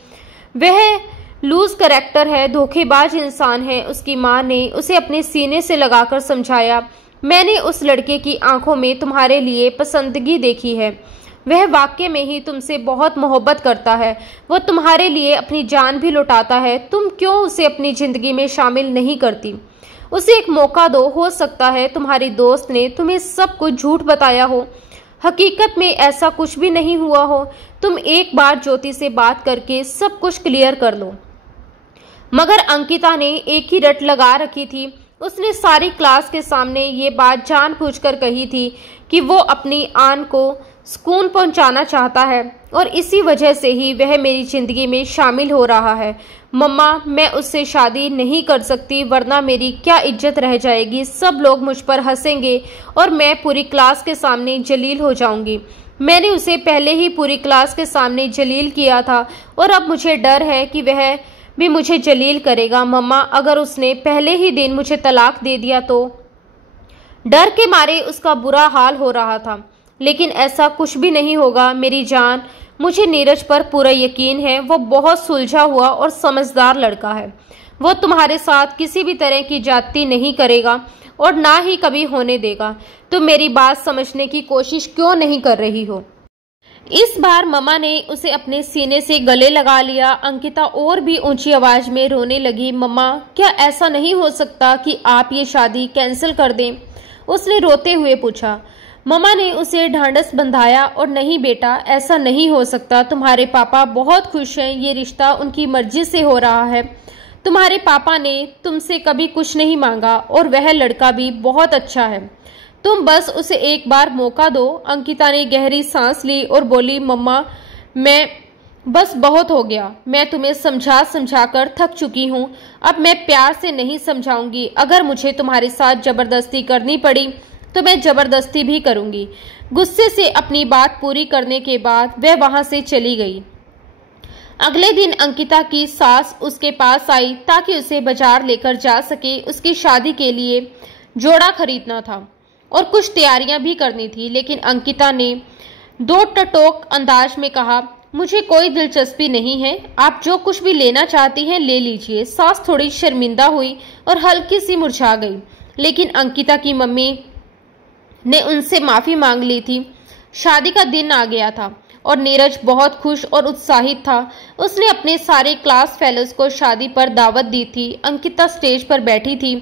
वह लूज कैरेक्टर है, धोखेबाज इंसान है। उसकी माँ ने उसे अपने सीने से लगाकर समझाया, मैंने उस लड़के की आंखों में तुम्हारे लिए पसंदगी देखी है। वह वाकई में ही तुमसे बहुत मोहब्बत करता है। वो तुम्हारे लिए अपनी जान भी लुटाता है। तुम क्यों उसे अपनी जिंदगी में शामिल नहीं करती? उसे एक मौका दो। हो सकता है तुम्हारी दोस्त ने तुम्हें सब कुछ झूठ बताया हो, हकीकत में ऐसा कुछ भी नहीं हुआ हो। तुम एक बार ज्योति से बात करके सब कुछ क्लियर कर लो। मगर अंकिता ने एक ही रट लगा रखी थी। उसने सारी क्लास के सामने ये बात जानबूझकर कही थी कि वो अपनी आन को सुकून पहुंचाना चाहता है और इसी वजह से ही वह मेरी जिंदगी में शामिल हो रहा है। मम्मा, मैं उससे शादी नहीं कर सकती, वरना मेरी क्या इज्जत रह जाएगी। सब लोग मुझ पर हंसेंगे और मैं पूरी क्लास के सामने जलील हो जाऊंगी। मैंने उसे पहले ही पूरी क्लास के सामने जलील किया था और अब मुझे डर है कि वह भी मुझे जलील करेगा। मम्मा, अगर उसने पहले ही दिन मुझे तलाक दे दिया तो? डर के मारे उसका बुरा हाल हो रहा था। लेकिन ऐसा कुछ भी नहीं होगा मेरी जान, मुझे नीरज पर पूरा यकीन है। वो बहुत सुलझा हुआ और समझदार लड़का है। वो तुम्हारे साथ किसी भी तरह की जाति नहीं करेगा और ना ही कभी होने देगा। तुम मेरी बात समझने की कोशिश क्यों नहीं कर रही हो? इस बार मम्मा ने उसे अपने सीने से गले लगा लिया। अंकिता और भी ऊंची आवाज में रोने लगी। मम्मा, क्या ऐसा नहीं हो सकता कि आप ये शादी कैंसिल कर दें? उसने रोते हुए पूछा। मम्मा ने उसे ढांढस बंधाया और नहीं बेटा, ऐसा नहीं हो सकता। तुम्हारे पापा बहुत खुश हैं, ये रिश्ता उनकी मर्जी से हो रहा है। तुम्हारे पापा ने तुमसे कभी कुछ नहीं मांगा और वह लड़का भी बहुत अच्छा है। तुम बस उसे एक बार मौका दो। अंकिता ने गहरी सांस ली और बोली, मम्मा बस बहुत हो गया। मैं तुम्हें समझा कर थक चुकी हूँ। अब मैं प्यार से नहीं समझाऊंगी। अगर मुझे तुम्हारे साथ जबरदस्ती करनी पड़ी तो मैं जबरदस्ती भी करूंगी। गुस्से से अपनी बात पूरी करने के बाद वह वहां से चली गई। अगले दिन अंकिता की सास उसके पास आई ताकि उसे बाजार लेकर जा सके। उसकी शादी के लिए जोड़ा खरीदना था और कुछ तैयारियां भी करनी थी, लेकिन अंकिता ने दो टटोक अंदाज में कहा, मुझे कोई दिलचस्पी नहीं है। आप जो कुछ भी लेना चाहती हैं ले लीजिए। सास थोड़ी शर्मिंदा हुई और हल्की सी मुरझा गई, लेकिन अंकिता की मम्मी ने उनसे माफी मांग ली थी। शादी का दिन आ गया था और नीरज बहुत खुश और उत्साहित था। उसने अपने सारे क्लास फेलोज को शादी पर दावत दी थी। अंकिता स्टेज पर बैठी थी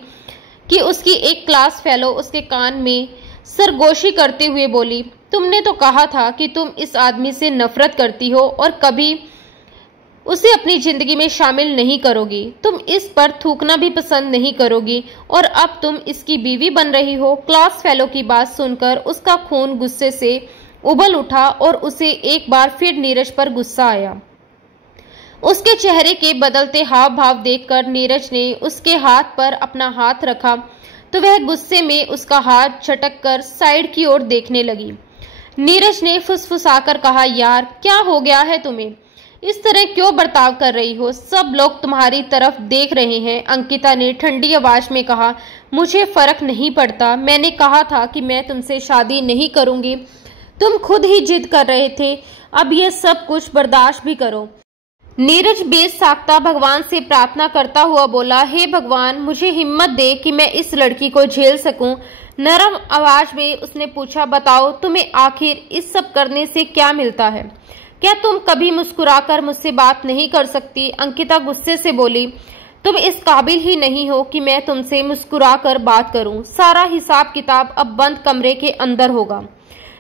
कि उसकी एक क्लास फेलो उसके कान में सरगोशी करते हुए बोली, तुमने तो कहा था कि तुम इस आदमी से नफरत करती हो और कभी उसे अपनी जिंदगी में शामिल नहीं करोगी। तुम इस पर थूकना भी पसंद नहीं करोगी और अब तुम इसकी बीवी बन रही हो। क्लास फेलो की बात सुनकर उसका खून गुस्से से उबल उठा और उसे एक बार फिर नीरज पर गुस्सा आया। उसके चेहरे के बदलते हाव भाव देखकर नीरज ने उसके हाथ पर अपना हाथ रखा तो वह गुस्से में उसका हाथ झटक कर साइड की ओर देखने लगी। नीरज ने फुसफुसाकर कहा, यार क्या हो गया है तुम्हें? इस तरह क्यों बर्ताव कर रही हो? सब लोग तुम्हारी तरफ देख रहे हैं। अंकिता ने ठंडी आवाज में कहा, मुझे फर्क नहीं पड़ता। मैंने कहा था कि मैं तुमसे शादी नहीं करूंगी। तुम खुद ही जिद कर रहे थे। अब ये सब कुछ बर्दाश्त भी करो। नीरज बेसाख्ता भगवान से प्रार्थना करता हुआ बोला, हे भगवान, मुझे हिम्मत दे कि मैं इस लड़की को झेल सकूं। नरम आवाज में उसने पूछा, बताओ तुम्हें आखिर इस सब करने से क्या मिलता है? क्या तुम कभी मुस्कुराकर मुझसे बात नहीं कर सकती? अंकिता गुस्से से बोली, तुम इस काबिल ही नहीं हो कि मैं तुमसे मुस्कुराकर बात करूं। सारा हिसाब किताब अब बंद कमरे के अंदर होगा।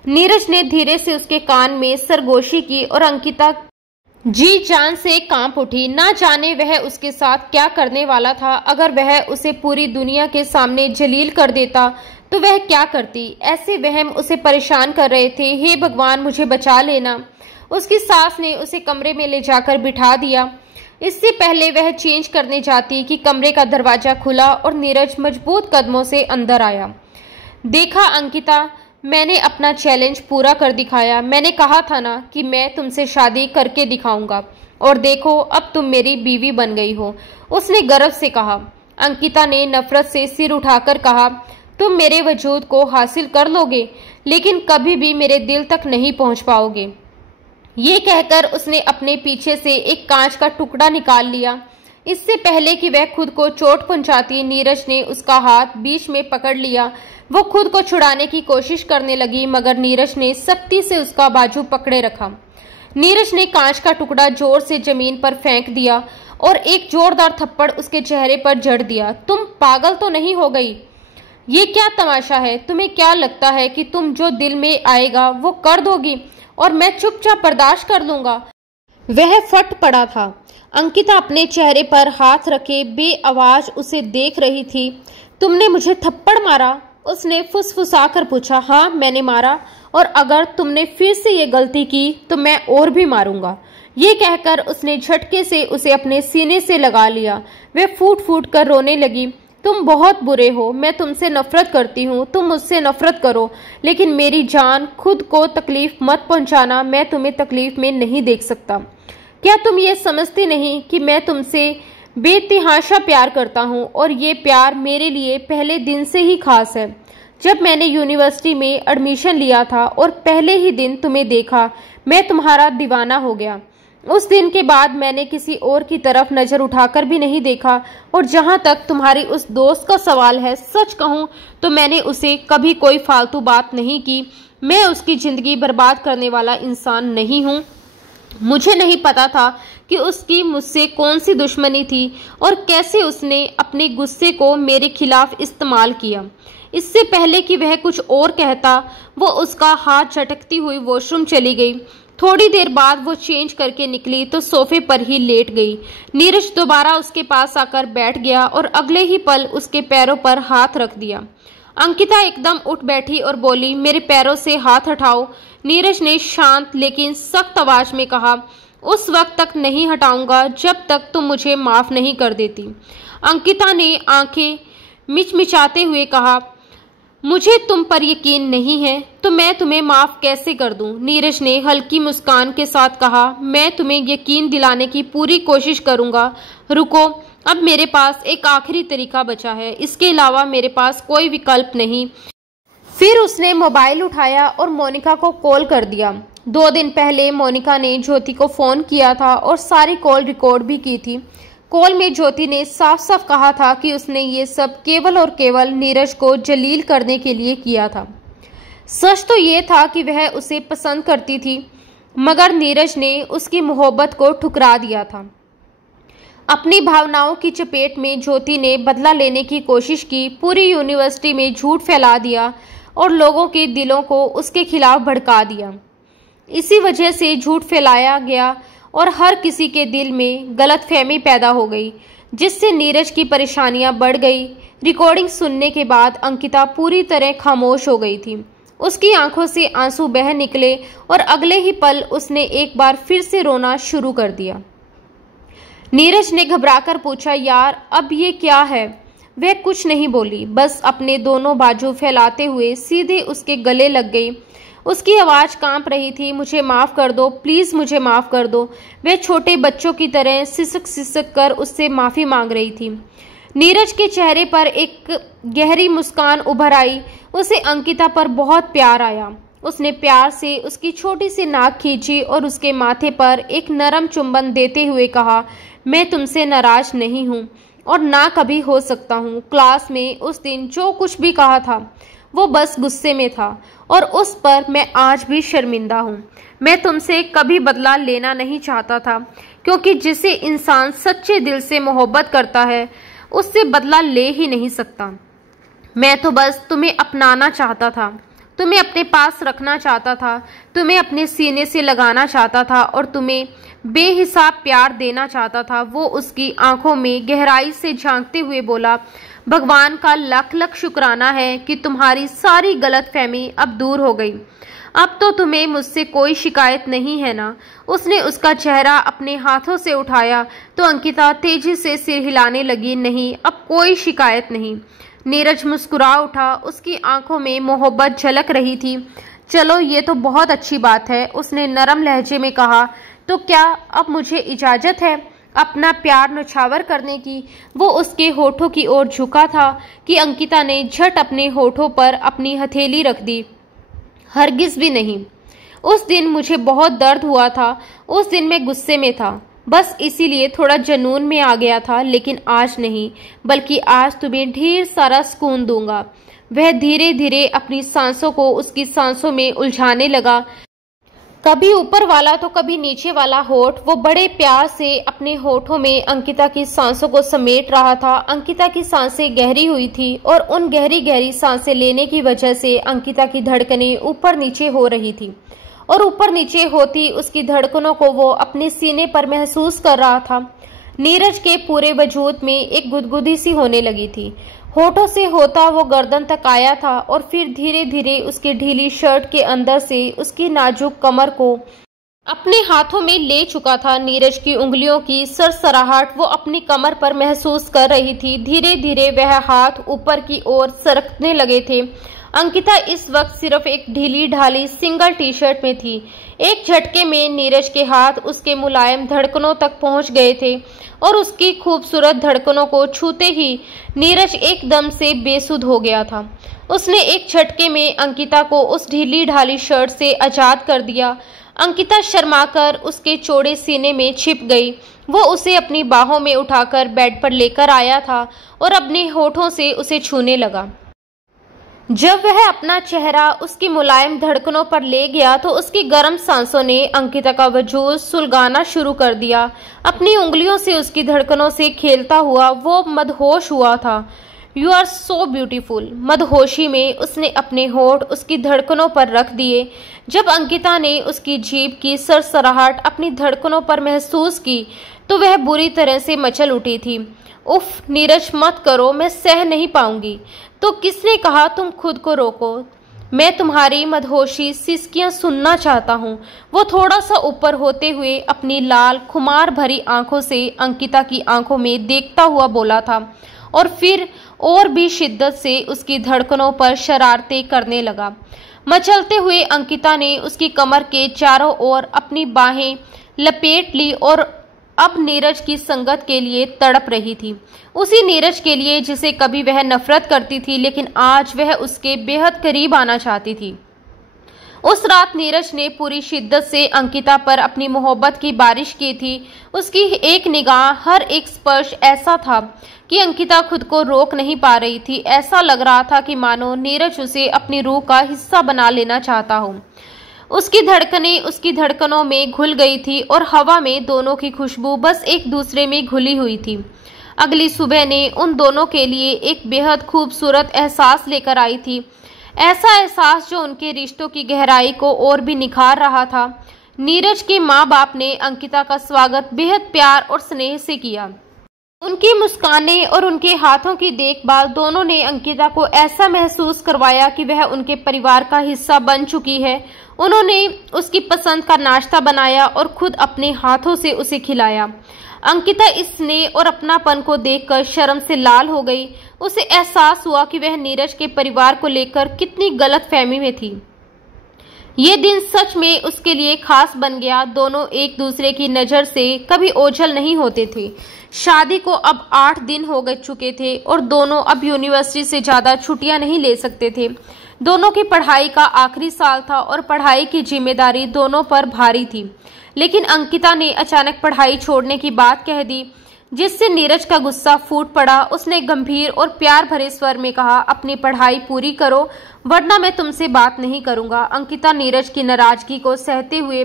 नीरज ने धीरे से उसके कान में सरगोशी की और अंकिता जी जान से कांप उठी। ना जाने वह उसके साथ क्या करने वाला था। अगर वह उसे पूरी दुनिया के सामने जलील कर देता तो वह क्या करती? ऐसे वहम उसे परेशान कर रहे थे। हे भगवान, मुझे बचा लेना। उसकी सास ने उसे कमरे में ले जाकर बिठा दिया। इससे पहले वह चेंज करने जाती कि कमरे का दरवाजा खुला और नीरज मजबूत कदमों से अंदर आया। देखा अंकिता, मैंने अपना चैलेंज पूरा कर दिखाया। मैंने कहा था ना कि मैं तुमसे शादी करके दिखाऊंगा, और देखो अब तुम मेरी बीवी बन गई हो। उसने गर्व से कहा। अंकिता ने नफरत से सिर उठाकर कहा, तुम मेरे वजूद को हासिल कर लोगे लेकिन कभी भी मेरे दिल तक नहीं पहुंच पाओगे। ये कहकर उसने अपने पीछे से एक कांच का टुकड़ा निकाल लिया। इससे पहले कि वह खुद को चोट पहुंचाती, नीरज ने उसका हाथ बीच में पकड़ लिया। वो खुद को छुड़ाने की कोशिश करने लगी, मगर नीरज ने सख्ती से उसका बाजू पकड़े रखा। नीरज ने कांच का टुकड़ा जोर से जमीन पर फेंक दिया और एक जोरदार थप्पड़ उसके चेहरे पर जड़ दिया। तुम पागल तो नहीं हो गई? ये क्या तमाशा है? तुम्हें क्या लगता है कि तुम जो दिल में आएगा वो कर दोगी और मैं चुपचाप बर्दाश्त कर लूंगा? वह फट पड़ा था। अंकिता अपने चेहरे पर हाथ रखे बेआवाज उसे देख रही थी। तुमने मुझे थप्पड़ मारा? उसने फुसफुसा कर पूछा। हाँ, मैंने मारा, और अगर तुमने फिर से ये गलती की तो मैं और भी मारूंगा। ये कहकर उसने झटके से उसे अपने सीने से लगा लिया। वह फूट फूट कर रोने लगी। तुम बहुत बुरे हो। मैं तुमसे नफरत करती हूँ। तुम मुझसे नफरत करो, लेकिन मेरी जान, खुद को तकलीफ मत पहुंचाना। मैं तुम्हें तकलीफ में नहीं देख सकता। क्या तुम ये समझते नहीं कि मैं तुमसे बेतहाशा प्यार करता हूँ, और ये प्यार मेरे लिए पहले दिन से ही खास है। जब मैंने यूनिवर्सिटी में एडमिशन लिया था और पहले ही दिन तुम्हें देखा, मैं तुम्हारा दीवाना हो गया। उस दिन के बाद मैंने किसी और की तरफ नजर उठाकर भी नहीं देखा। और जहां तक तुम्हारी उस दोस्त का सवाल है, सच कहूं तो मैंने उसे कभी कोई फालतू बात नहीं की। मैं उसकी जिंदगी बर्बाद करने वाला इंसान नहीं हूं। मुझे नहीं पता था कि उसकी मुझसे कौन सी दुश्मनी थी और कैसे उसने अपने गुस्से को मेरे खिलाफ इस्तेमाल किया। इससे पहले कि वह कुछ और कहता, वो उसका हाथ झटकती हुई वॉशरूम चली गई। थोड़ी देर बाद वो चेंज करके निकली तो सोफे पर ही लेट गई। नीरज दोबारा उसके पास आकर बैठ गया और अगले ही पल उसके पैरों पर हाथ रख दिया। अंकिता एकदम उठ बैठी और बोली, मेरे पैरों से हाथ हटाओ। नीरज ने शांत लेकिन सख्त आवाज में कहा, उस वक्त तक नहीं हटाऊंगा जब तक तुम मुझे माफ नहीं कर देती। अंकिता ने आंखें मिचमिचाते हुए कहा, मुझे तुम पर यकीन नहीं है तो मैं तुम्हें माफ कैसे कर दूं? नीरज ने हल्की मुस्कान के साथ कहा, मैं तुम्हें यकीन दिलाने की पूरी कोशिश करूंगा। रुको, अब मेरे पास एक आखिरी तरीका बचा है, इसके अलावा मेरे पास कोई विकल्प नहीं। फिर उसने मोबाइल उठाया और मोनिका को कॉल कर दिया। 2 दिन पहले मोनिका ने ज्योति को फोन किया था और सारी कॉल रिकॉर्ड भी की थी। कॉल में ज्योति ने साफ साफ कहा था कि उसने ये सब केवल और केवल नीरज को जलील करने के लिए किया था। सच तो ये था कि वह उसे पसंद करती थी, मगर नीरज ने उसकी मोहब्बत को ठुकरा दिया था। अपनी भावनाओं की चपेट में ज्योति ने बदला लेने की कोशिश की, पूरी यूनिवर्सिटी में झूठ फैला दिया और लोगों के दिलों को उसके खिलाफ भड़का दिया। इसी वजह से झूठ फैलाया गया और हर किसी के दिल में गलतफहमी पैदा हो गई, जिससे नीरज की परेशानियां बढ़ गई। रिकॉर्डिंग सुनने के बाद अंकिता पूरी तरह खामोश हो गई थी। उसकी आंखों से आंसू बह निकले और अगले ही पल उसने एक बार फिर से रोना शुरू कर दिया। नीरज ने घबराकर पूछा, यार अब ये क्या है? वह कुछ नहीं बोली, बस अपने दोनों बाजू फैलाते हुए सीधे उसके गले लग गई। उसकी आवाज कांप रही थी, मुझे माफ कर दो, प्लीज मुझे माफ कर दो। वह छोटे बच्चों की तरह सिसक सिसक कर उससे माफी मांग रही थी। नीरज के चेहरे पर एक गहरी मुस्कान उभर आई। उसे अंकिता पर बहुत प्यार आया। उसने प्यार से उसकी छोटी सी नाक खींची और उसके माथे पर एक नरम चुंबन देते हुए कहा, मैं तुमसे नाराज नहीं हूँ और ना कभी हो सकता हूँ। क्लास में उस दिन जो कुछ भी कहा था वो बस गुस्से में था और उस पर मैं आज भी शर्मिंदा हूँ। मैं तुमसे कभी बदला लेना नहीं चाहता था, क्योंकि जिसे इंसान सच्चे दिल से मोहब्बत करता है उससे बदला ले ही नहीं सकता। मैं तो बस तुम्हें अपनाना चाहता था, तुम्हें अपने पास रखना चाहता था, तुम्हें अपने सीने से लगाना चाहता था और तुम्हें बेहिसाब प्यार देना चाहता था। वो उसकी आंखों में गहराई से झांकते हुए बोला, भगवान का लाख लाख शुक्राना है कि तुम्हारी सारी गलतफहमी अब दूर हो गई। अब तो तुम्हें मुझसे कोई शिकायत नहीं है ना? उसने उसका चेहरा अपने हाथों से उठाया तो अंकिता तेजी से सिर हिलाने लगी, नहीं, अब कोई शिकायत नहीं। नीरज मुस्कुरा उठा, उसकी आंखों में मोहब्बत झलक रही थी। चलो ये तो बहुत अच्छी बात है, उसने नरम लहजे में कहा। तो क्या अब मुझे इजाजत है अपना प्यार नछावर करने की? वो उसके होठों की ओर झुका था कि अंकिता ने झट अपने होठों पर अपनी हथेली रख दी। हरगिज भी नहीं। उस दिन मुझे बहुत दर्द हुआ था, उस दिन मैं गुस्से में था, बस इसीलिए थोड़ा जुनून में आ गया था, लेकिन आज नहीं, बल्कि आज तुम्हें ढेर सारा सुकून दूंगा। वह धीरे धीरे अपनी सांसों को उसकी सांसों में उलझाने लगा। कभी ऊपर वाला तो कभी नीचे वाला होठ वो बड़े प्यार से अपने होठों में अंकिता की सांसों को समेट रहा था। अंकिता की सांसें गहरी हुई थी और उन गहरी गहरी सांसें लेने की वजह से अंकिता की धड़कनें ऊपर नीचे हो रही थी और ऊपर नीचे होती उसकी धड़कनों को वो अपने सीने पर महसूस कर रहा था। नीरज के पूरे वजूद में एक गुदगुदी सी होने लगी थी। होठों से होता वो गर्दन तक आया था और फिर धीरे धीरे उसकी ढीली शर्ट के अंदर से उसकी नाजुक कमर को अपने हाथों में ले चुका था। नीरज की उंगलियों की सरसराहट वो अपनी कमर पर महसूस कर रही थी। धीरे धीरे वह हाथ ऊपर की ओर सरकने लगे थे। अंकिता इस वक्त सिर्फ एक ढीली ढाली सिंगल टी शर्ट में थी। एक झटके में नीरज के हाथ उसके मुलायम धड़कनों तक पहुंच गए थे और उसकी खूबसूरत धड़कनों को छूते ही नीरज एकदम से बेसुध हो गया था। उसने एक झटके में अंकिता को उस ढीली ढाली शर्ट से आजाद कर दिया। अंकिता शर्माकर उसके चौड़े सीने में छिप गई। वो उसे अपनी बाहों में उठाकर बेड पर लेकर आया था और अपने होठों से उसे छूने लगा। जब वह अपना चेहरा उसकी मुलायम धड़कनों पर ले गया तो उसकी गर्म सांसों ने अंकिता का वजूद सुलगाना शुरू कर दिया। अपनी उंगलियों से उसकी धड़कनों से खेलता हुआ वो मदहोश हुआ था। You are so beautiful. मदहोशी में उसने अपने होठ उसकी धड़कनों पर रख दिए। जब अंकिता ने उसकी जीभ की सरसराहट अपनी धड़कनों पर महसूस की तो वह बुरी तरह से मचल उठी थी। उफ नीरज मत करो, मैं सह नहीं पाऊंगी। तो किसने कहा तुम खुद को रोको? मैं तुम्हारी मदहोशी सिसकियां सुनना चाहता हूँ। वो थोड़ा सा ऊपर होते हुए अपनी लाल खुमार भरी आंखों से अंकिता की आंखों में देखता हुआ बोला था और फिर और भी शिद्दत से उसकी धड़कनों पर शरारतें करने लगा। मचलते हुए अंकिता ने उसकी कमर के चारों ओर अपनी बाहें लपेट ली और अब नीरज की संगत के लिए तड़प रही थी। उसी नीरज के लिए जिसे कभी वह नफरत करती थी, लेकिन आज वह उसके बेहद करीब आना चाहती थी। उस रात नीरज ने पूरी शिद्दत से अंकिता पर अपनी मोहब्बत की बारिश की थी। उसकी एक निगाह, हर एक स्पर्श ऐसा था कि अंकिता खुद को रोक नहीं पा रही थी। ऐसा लग रहा था कि मानो नीरज उसे अपनी रूह का हिस्सा बना लेना चाहता हो। उसकी धड़कनें उसकी धड़कनों में घुल गई थी और हवा में दोनों की खुशबू बस एक दूसरे में घुली हुई थी। अगली सुबह ने उन दोनों के लिए एक बेहद खूबसूरत एहसास लेकर आई थी। ऐसा एहसास जो उनके रिश्तों की गहराई को और भी निखार रहा था। नीरज के माँ बाप ने अंकिता का स्वागत बेहद प्यार और स्नेह से किया। उनकी मुस्कानें और उनके हाथों की देखभाल दोनों ने अंकिता को ऐसा महसूस करवाया कि वह उनके परिवार का हिस्सा बन चुकी है। उन्होंने उसकी पसंद का नाश्ता बनाया और खुद अपने हाथों से उसे खिलाया। अंकिता इस स्नेह और अपनापन को देखकर शर्म से लाल हो गई। उसे एहसास हुआ कि वह नीरज के परिवार को लेकर कितनी गलतफहमी में थी। ये दिन सच में उसके लिए खास बन गया। दोनों एक दूसरे की नज़र से कभी ओझल नहीं होते थे। शादी को अब 8 दिन हो गए चुके थे और दोनों अब यूनिवर्सिटी से ज़्यादा छुट्टियां नहीं ले सकते थे। दोनों की पढ़ाई का आखिरी साल था और पढ़ाई की जिम्मेदारी दोनों पर भारी थी। लेकिन अंकिता ने अचानक पढ़ाई छोड़ने की बात कह दी, जिससे नीरज का गुस्सा फूट पड़ा। उसने गंभीर और प्यार भरे स्वर में कहा, अपनी पढ़ाई पूरी करो वरना मैं तुमसे बात नहीं करूंगा। अंकिता नीरज की नाराजगी को सहते हुए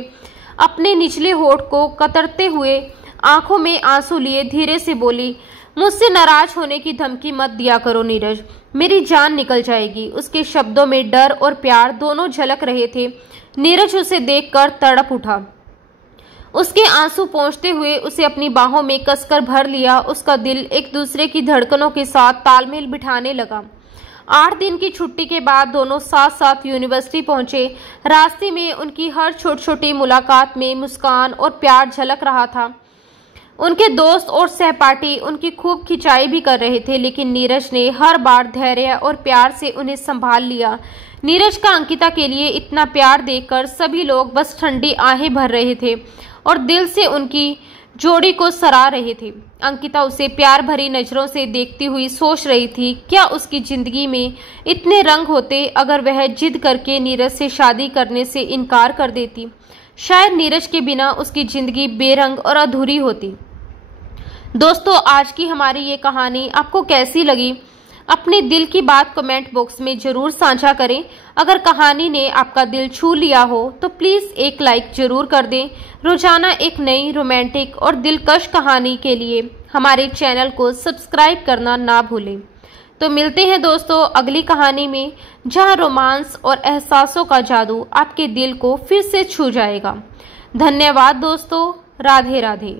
अपने निचले होठ को कतरते हुए आंखों में आंसू लिए धीरे से बोली, मुझसे नाराज होने की धमकी मत दिया करो नीरज, मेरी जान निकल जाएगी। उसके शब्दों में डर और प्यार दोनों झलक रहे थे। नीरज उसे देखकर तड़प उठा। उसके आंसू पोंछते हुए उसे अपनी बाहों में कसकर भर लिया। उसका दिल एक दूसरे की धड़कनों के साथ तालमेल बिठाने लगा। 8 दिन की छुट्टी के बाद दोनों साथ साथ यूनिवर्सिटी पहुंचे। रास्ते में उनकी हर छोटी छोटी मुलाकात में मुस्कान और प्यार झलक रहा था। उनके दोस्त और सहपाठी उनकी खूब खिंचाई भी कर रहे थे, लेकिन नीरज ने हर बार धैर्य और प्यार से उन्हें संभाल लिया। नीरज का अंकिता के लिए इतना प्यार देखकर सभी लोग बस ठंडी आहें भर रहे थे और दिल से उनकी जोड़ी को सराह रहे थे। अंकिता उसे प्यार भरी नजरों से देखती हुई सोच रही थी, क्या उसकी जिंदगी में इतने रंग होते अगर वह जिद करके नीरज से शादी करने से इनकार कर देती। शायद नीरज के बिना उसकी जिंदगी बेरंग और अधूरी होती। दोस्तों, आज की हमारी ये कहानी आपको कैसी लगी? अपने दिल की बात कमेंट बॉक्स में जरूर साझा करें। अगर कहानी ने आपका दिल छू लिया हो तो प्लीज़ एक लाइक जरूर कर दें। रोजाना एक नई रोमांटिक और दिलकश कहानी के लिए हमारे चैनल को सब्सक्राइब करना ना भूलें। तो मिलते हैं दोस्तों अगली कहानी में, जहां रोमांस और एहसासों का जादू आपके दिल को फिर से छू जाएगा। धन्यवाद दोस्तों। राधे राधे।